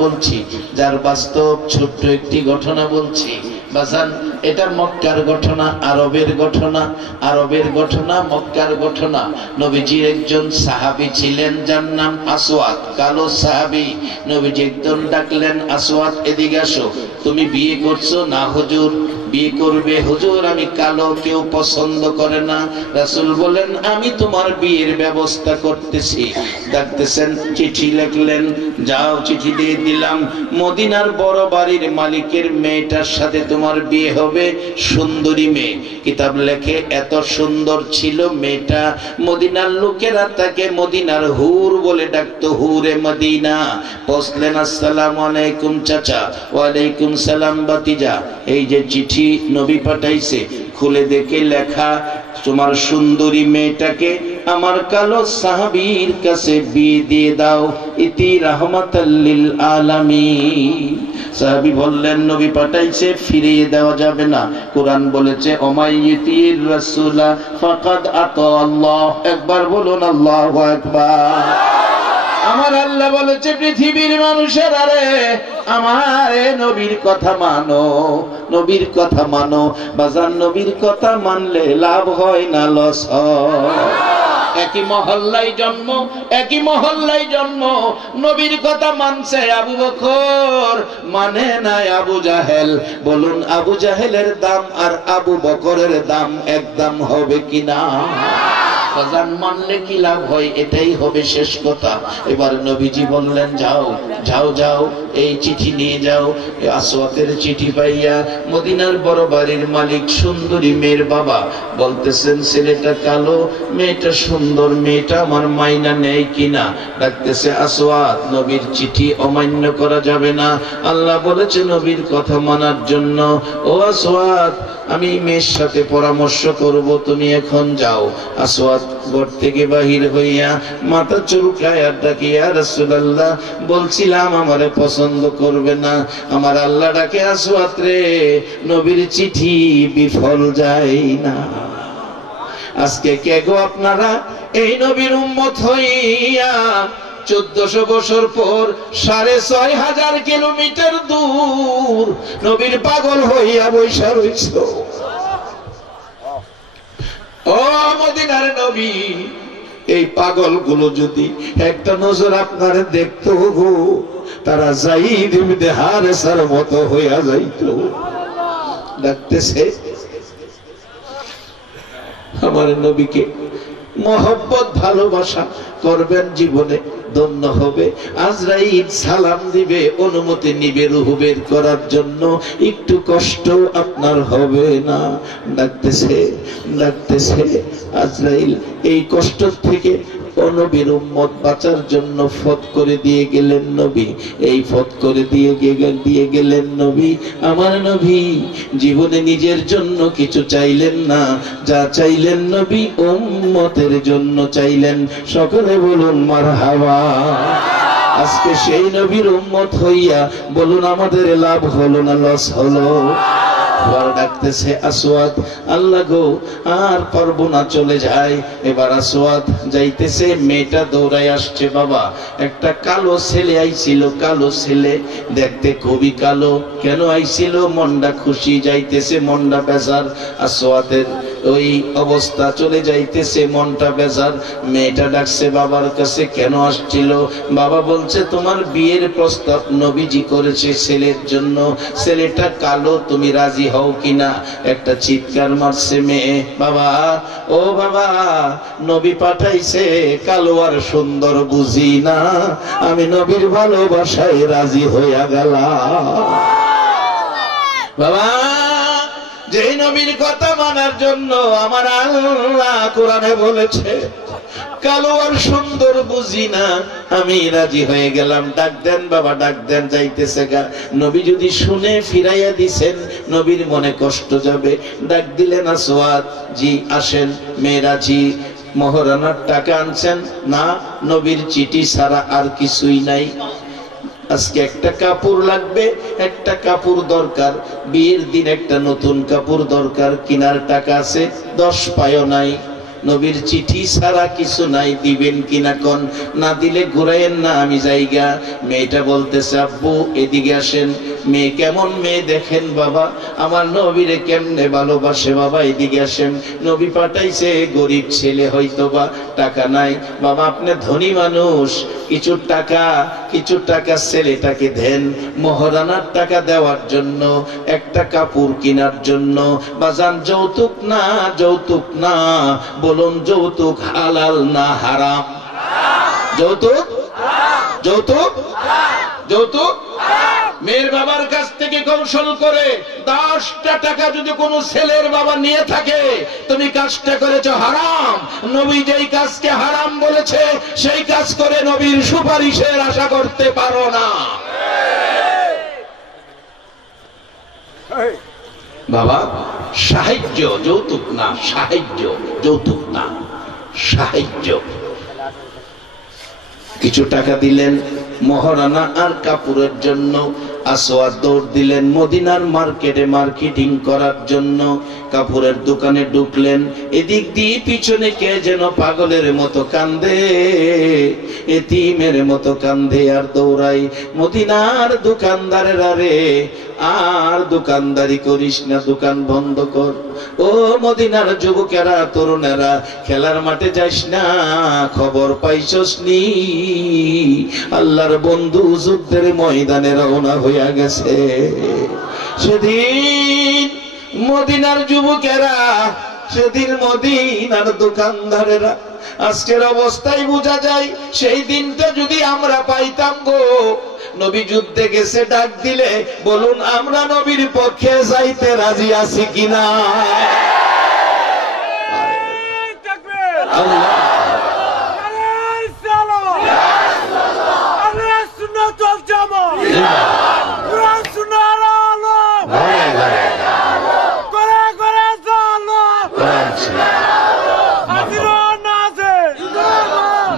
বলছি, বাজান, এটা মক্কার ঘটনা, আরবের ঘটনা, মক্কার ঘটনা। নবীজির একজন সাহাবী ছিলেন যার নাম আসওয়াদ, কালো সাহাবী। নবীজি একজন ডাকলেন, আসওয়াদ এদিকে আসো। তুমি বিয়ে করছো? না হুজুর। বিয়ে করবে? হুজুর আমি কালো, কেউ পছন্দ করে না। রাসূল বলেন আমি তোমার বিয়ের ব্যবস্থা করতেছি। ডাকতেছেন, চিঠি লিখলেন, যাও চিঠি দিয়ে দিলাম, মদিনার বড় বাড়ির মালিকের মেয়েটার সাথে তোমার বিয়ে হবে, সুন্দরী মেয়ে। কিতাব লেখে এত সুন্দর ছিল মেয়েটা, মদিনার লোকেরা তাকে মদিনার হুর বলে ডাকতো, হুরে মদিনা। বসলেন, আসসালামু আলাইকুম চাচা। ওয়ালাইকুম সালাম ভাতিজা। এই যে চিঠি নবী পাঠাইছে, খুলে দেখে লেখা, তোমার সুন্দরী মেয়েটাকে আমার কালো সাহাবীর কাছে বিয়ে দিয়ে দাও, ইতি রাহমাতাল লিল আলামিন। সাহাবী বললেন নবী পাঠাইছে, ফিরিয়ে দেওয়া যাবে না। কোরআন বলেছে ওমাইয়িতির রাসূলা ফাকাদ আতা আল্লাহ। একবার বলুন আল্লাহু আকবার। আমার আল্লাহ বলেছে পৃথিবীর মানুষের, আরে আমার নবীর কথা মানো, নবীর কথা মানো। বাজার নবীর কথা মানলে লাভ হয় না লস হয়। একই মহল্লায় জন্ম, নবীর কথা মানছে আবু বকর, মানে নাই আবু জাহেল। বলুন আবু জাহেলের দাম আর আবু বকরের দাম এক দাম হবে কিনা? বাজান মানলে কি লাভ হয়, এটাই হবে শেষ কথা। এবার নবীজি বললেন যাও, এই চিঠি নিয়ে যাও। আসওয়াতের চিঠি পাইয়া মদিনার বড় বাড়ির মালিক সুন্দরী মেয়ের বাবা বলতেছেন, ছেলেটা কালো, মেয়েটা সুন্দর, মেয়েটা আমার মাইনা নেই কিনা। ডাকতেছে আসওয়াত, নবীর চিঠি অমান্য করা যাবে না। আল্লাহ বলেছে নবীর কথা মানার জন্য। ও আসওয়াত, আমি মেয়ের সাথে পরামর্শ করব, তুমি এখন যাও। আসওয়াত ঘর থেকে বাহির হইয়া মাথা চুলকায় আর ডাকে, ইয়া রাসূলুল্লাহ, বলছিলাম আমারে পছন্দ করবে না। আমার আল্লাহ ডাকে, আসওয়াত রে, নবীর চিঠি বিফল যায় না। আজকে কে গো আপনারা এই নবীর উম্মত হইয়া 1400 বছর পর 6500 কিলোমিটার দূর নবীর পাগল হইয়া বৈশা রইছ। ও মদিনার নবী, এই পাগল গুলো যদি একটা নজর আপনারে দেখতো গো, তারা যায়েদ ইবনে হারেসার মতো হইয়া যাইত। ডাকতেছে আমার নবীকে মহব্বত ভালোবাসা করবেন, জীবনে ধন্য হবে। আজরাইল সালাম দিবে, অনুমতি নিবে রূহ বের করার জন্য, একটু কষ্ট আপনার হবে না। ডাকতেছে আজরাইল এই কষ্ট থেকে নবীর উম্মত বাঁচার জন্য ফত করে দিয়ে গেলেন নবী। এই ফত করে দিয়ে গেলেন নবী। আমার নবী জীবনে নিজের জন্য কিছু চাইলেন না, যা চাইলেন নবী উম্মতের জন্য চাইলেন। সকলে বলুন মারহাবা। আজকে সেই নবীর উম্মত হইয়া বলুন আমাদের লাভ হলো না লস হলো? ডাকতেছে আসওয়াদ, আল্লাহ গো আর পারবো না, চলে যায়। এবার আসওয়াদ যাইতেছে, মেয়েটা দৌড়ায় আসছে। বাবা, একটা কালো ছেলে আইছিল, কালো ছেলে, দেখতে খুবই কালো। কেন আইছিল? মনটা খুশি, যাইতেছে মনটা বেজার। আসওয়াদের ওই অবস্থা, চলে যাইতেছে মনটা বেজার। মেয়েটা ডাকছে বাবার কাছে, কেন আসছিল? বাবা বলছে তোমার বিয়ের প্রস্তাব নবীজি করেছে ছেলের জন্য, ছেলেটা কালো, তুমি রাজি হও কিনা? একটা চিৎকার মারছে মেয়ে, বাবা, ও বাবা, নবী পাঠাইছে, কালো আর সুন্দর বুঝি না, আমি নবীর ভালোবাসায় রাজি হইয়া গেলাম। বাবা, যে নবীর কথা মানার জন্য আমার আল্লাহ কোরআনে বলেছে কালো আর সুন্দর বুঝি না, আমি রাজি হয়ে গেলাম। ডাক দেন বাবা, ডাক দেন। যাইতেছে গা। নবী যদি শুনে ফিরাইয়া দিছেন, নবীর মনে কষ্ট যাবে। ডাক দিলেন, আসওয়াদ জি আসেন। মেয়েরা জি মহারানার টাকা আনছেন? না, নবীর চিঠি ছাড়া আর কিছুই নাই। আজকে একটা কাপড় লাগবে, একটা কাপড় দরকার, বিয়ের দিন একটা নতুন কাপড় দরকার, কিনার টাকা আছে 10 পায়ও নাই। নবীর চিঠি ছাড়া কিছু নাই, দিবেন কিনা কোন? না দিলে ঘুরাইয়েন না, আমি যাইগা। মেয়েটা বলতেছে আব্বু এদিকে আসেন। মেয়ে কেমন মেয়ে দেখেন বাবা, আমার নবীরে কেমনে ভালোবাসে বাবা, এদিকে আসেন। নবী পাঠাইছে, গরিব ছেলে হয়তোবা, টাকা নাই। বাবা আপনি ধনী মানুষ, কিছু টাকা ছেলেটাকে দেন মহারানার টাকা দেওয়ার জন্য, একটা কাপড় কেনার জন্য। বাজান যৌতুক না, যৌতুক না। বলুন যৌতুক হালাল না হারাম? যৌতুক, যৌতুক, যৌতুক। মেয়ের বাবার কাছ থেকে কৌশল করে 10টা টাকা যদি কোনো ছেলের বাবা নিয়ে থাকে, তুমি কাজটা করেছো হারাম। নবী যেই কাজকে হারাম বলেছে সেই কাজ করে নবীর সুপারিশের আশা করতে পারো না। বাবা সাহায্য, যৌতুক না, সাহায্য, যৌতুক না, সাহায্য। কিছু টাকা দিলেন মহারানা আর কাপড়ের জন্য। আসওয়াদ দৌড় দিলেন মদিনার মার্কেটে মার্কেটিং করার জন্য। কাপড়ের দোকানে ঢুকলেন, এদিক দিয়ে পিছনে কে যেন পাগলের মতো কান্দে, এতিমের মতো কান্দে আর দৌড়াই। মদিনার দোকানদারেরা রে, আর দোকানদারি করিস না, দোকান বন্ধ কর। ও মদিনার যুবকেরা, তরুণেরা, খেলার মাঠে যাইস না, খবর পাইছস নি? আল্লাহর বন্ধু যুদ্ধের ময়দানে রওনা হইয়া গেছে। সেদিন মদিনার যুবকেরা, সেদিন মদিনার দোকানদারেরা। আজকের অবস্থায় বোঝা যায় সেই দিনটা যদি আমরা পাইতাম গো। নবী যুদ্ধে গেছে, ডাক দিলে বলুন আমরা নবীর পক্ষে যাইতে রাজি আছি কিনা? আল্লাহ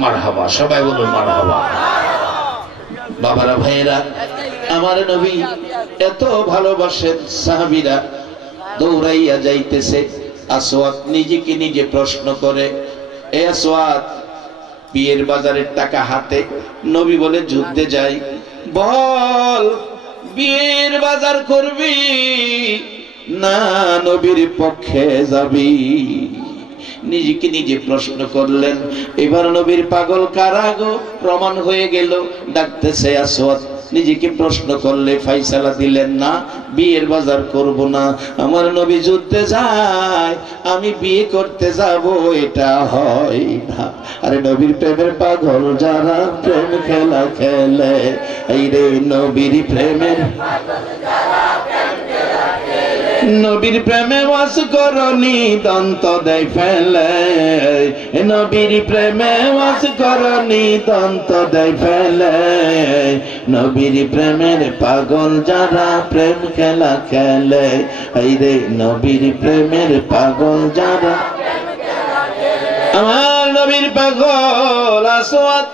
মারহাবা, সবাই বলুন মারহাবা। বাবারা ভাইয়েরা, আমার নবী এত ভালোবাসেন। সাহাবীরা দৌড়াইয়া যাইতেছে। আসওয়াদ নিজেকে নিজে প্রশ্ন করে, এ আসওয়াদ বিয়ের বাজারের টাকা হাতে, নবী বলে যুদ্ধে যাই, বল বিয়ের বাজার করবি না নবীর পক্ষে যাবি? নিজেকে নিজে প্রশ্ন করলেন। এবার নবীর পাগল কারা গো প্রমাণ হয়ে গেল। ডাকতেছে আসওয়াদ, নিজেকে প্রশ্ন করলে ফাইসালা দিলেন না, বিয়ের বাজার করব না। আমার নবী যুদ্ধে যায়, আমি বিয়ে করতে যাব, এটা হয় না। আরে নবীর প্রেমের পাগল যারা প্রেম খেলা খেলে, এই রে নবীর প্রেমের নবীর প্রেমে বাস করনি দন্ত দেয় ফেলে, নবীর প্রেমে বাস করনি দন্ত দেয় ফেলে। নবীর প্রেমের পাগল যারা প্রেম খেলা খেলে, এই রে নবীর প্রেমের পাগল যারা। আমার নবীর পাগল আসওয়াদ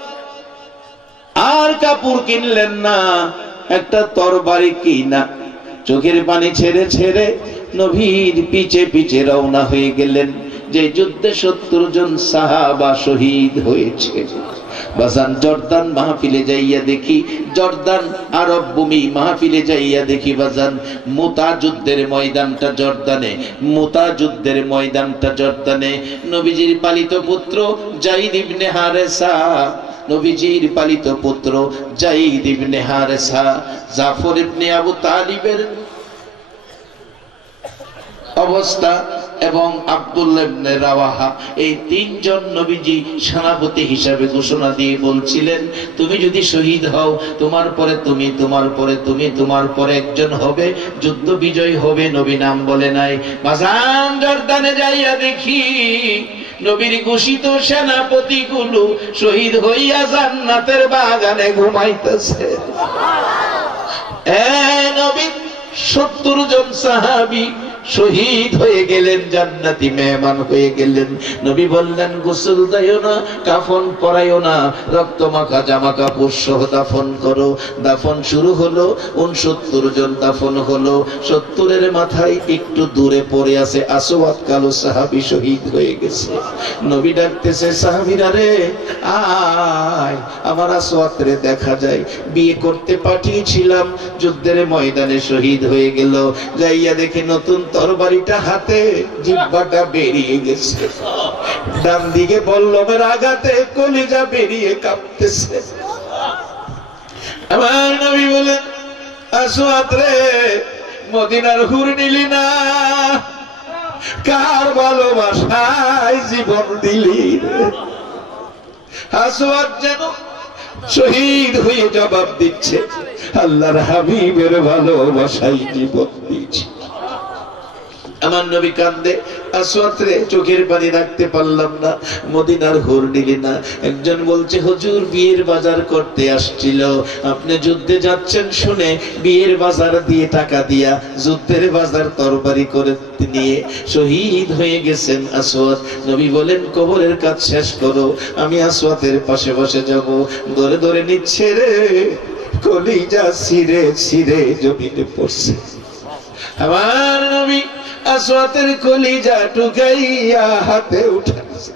আর কাপড় কিনলেন না, একটা তরবারি কিনা চোখের পানি ছেড়ে ছেড়ে নবীর পিছে পিছে রওনা হয়ে গেলেন। যে যুদ্ধে 70 জন সাহাবা শহীদ হয়েছে। বাজান জর্দান মাহফিলে যাইয়া দেখি, জর্দান আরব ভূমি মাহফিলে যাইয়া দেখি বাজান মুতা যুদ্ধের ময়দানটা জর্দানে, মুতা যুদ্ধের ময়দানটা জর্দানে। নবীজির পালিত পুত্র যায়েদ ইবনে হারেসা, নবীজির পালিত পুত্র যায়েদ ইবনে হারেসা, জাফর ইবনে আবু তালিবের অবস্থা এবং আব্দুল্লাহ ইবনে রাওয়াহা, এই তিনজন নবীজি সেনাপতি হিসাবে ঘোষণা দিয়ে বলছিলেন, তুমি যদি শহীদ হও, তোমার পরে তুমি, তোমার পরে তুমি, তোমার পরে একজন হবে, যুদ্ধ বিজয় হবে। নবী নাম বলে নাই। বাজান জর্দানে যাইয়া দেখি নবীর ঘোষিত সেনাপতি গুলো শহীদ হইয়া জান্নাতের বাগানে ঘুমাইতেছে। নবী 70 জন সাহাবী শহীদ হয়ে গেলেন, জান্নাতি মেহমান হয়ে গেলেন। নবী বললেন, গোসল দাও না, কাফন পরাইও না, রক্ত মাখা জামা কাপড় সহ দাফন করো। দাফন শুরু হলো, 69 জন দাফন হলো। 70-এর মাথায় একটু দূরে পড়ে আছে আসওয়াদ কালো সাহাবী শহীদ হয়ে গেছে। নবী ডাকতেছে, সাহাবীরা রে আয়, আমার আসওয়াদ রে দেখা যায়, বিয়ে করতে পাঠিয়েছিলাম, যুদ্ধের ময়দানে শহীদ হয়ে গেল। যাইয়া দেখে নতুন তরবারিটা হাতে, জিহ্বাটা বেরিয়ে গেছে, ডান দিকে বল্লমের আঘাতে কলিজা বেরিয়ে কাঁপতেছে। আমার নবী বলেন, আসওয়াদ রে, মদিনার হুর নিলি না, কার ভালোবাসায় জীবন দিলি রে? আসওয়াদ যেন শহীদ হয়ে জবাব দিচ্ছে, আল্লাহর হাবিবের ভালোবাসায় জীবন দিয়েছি। আমার নবী কান্দে, আসওয়াদ রে, চোখের পানি রাখতে পারলাম না, মদিনার হুর নিলি না। একজন বলছে, হুজুর বিয়ের বাজার করতে আসছিল, আপনি যুদ্ধে যাচ্ছেন শুনে বিয়ের বাজার দিয়ে টাকা দিয়া যুদ্ধের বাজার তরবারি করে নিয়ে শহীদ হয়ে গেছেন আসওয়াদ। নবী বলেন, কবরের কাজ শেষ করো, আমি আসওয়াদের পাশে বসে যাব। ধরে ধরে নিচ্ছে রে, কলিজা ছিঁড়ে ছিঁড়ে জমিনে পড়ছে। আমার নবী আসওয়াদের কলিজা টুকাইয়া হাতে উঠাইছে,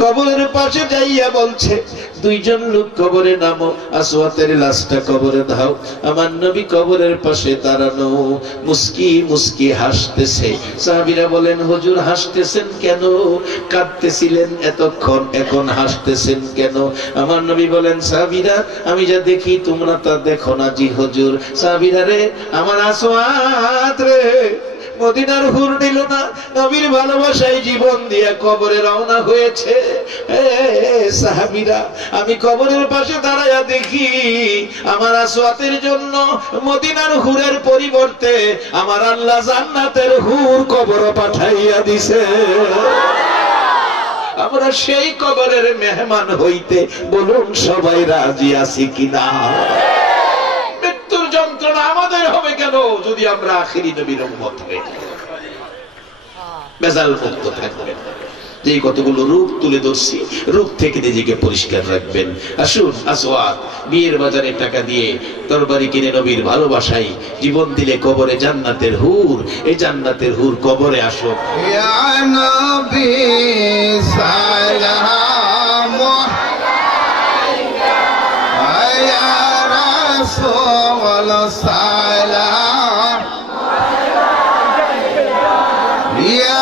কবরের পাশে যাইয়া বলছে, 2 জন লোক কবরে নামো, আসওয়াদের লাশটা কবরে দাও। আমার নবী কবরের পাশে দাঁড়ানো, মুস্কি মুস্কি হাসতেছে। সাহাবীরা বলেন, হুজুর হাসতেছেন কেন? কাঁদতেছিলেন এতক্ষণ, এখন হাসতেছেন কেন? আমার নবী বলেন, সাহাবীরা, আমি যা দেখি তোমরা তা দেখো না। জি হুজুর। সাহাবীরা রে, আমার আসওয়াদ রে মদিনার হুর নিল না, নবীর ভালোবাসায় জীবন দিয়ে কবরে রওনা হয়েছে। সাহাবীরা, আমি কবরের পাশে দাঁড়ায়া দেখি আমার আসওয়াদের জন্য মদিনার হুরের পরিবর্তে আমার আল্লাহ জান্নাতের হুর কবর পাঠাইয়া দিছে। আমরা সেই কবরের মেহমান হইতে বলুন সবাই রাজি আছি কিনা? মৃত্যুর যন্ত্রণা আমাদের হবে কেন যদি আমরা আখিরি নবীর উম্মত হই? বেজাল মুক্ত থাকবেন। যে কতগুলো রূপ তুলে ধরছি, রূপ থেকে নিজেকে পরিষ্কার রাখবেন। আসুন, আসওয়াদ বিয়ের বাজারে টাকা দিয়ে তরবারি কিনে নবীর ভালোবাসায় জীবন দিলে কবরে জান্নাতের হুর, এই জান্নাতের হুর কবরে আসো। ইয়া নবী সালাম আলাইকা, ইয়া রাসূল সালাম আলাইকা, ইয়া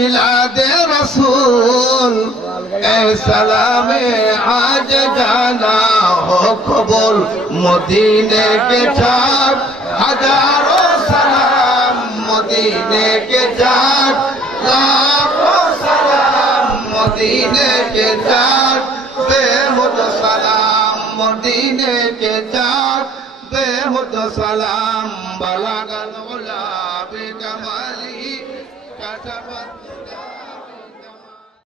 मिलादे रसूल ए सलामे आज जाना हो कबूल मदीने के चार हजारों सलाम मदीने के चार लाखों सलाम मदीने के चार बेहुद सलाम मदीने के चार बेहुद सलाम बलागत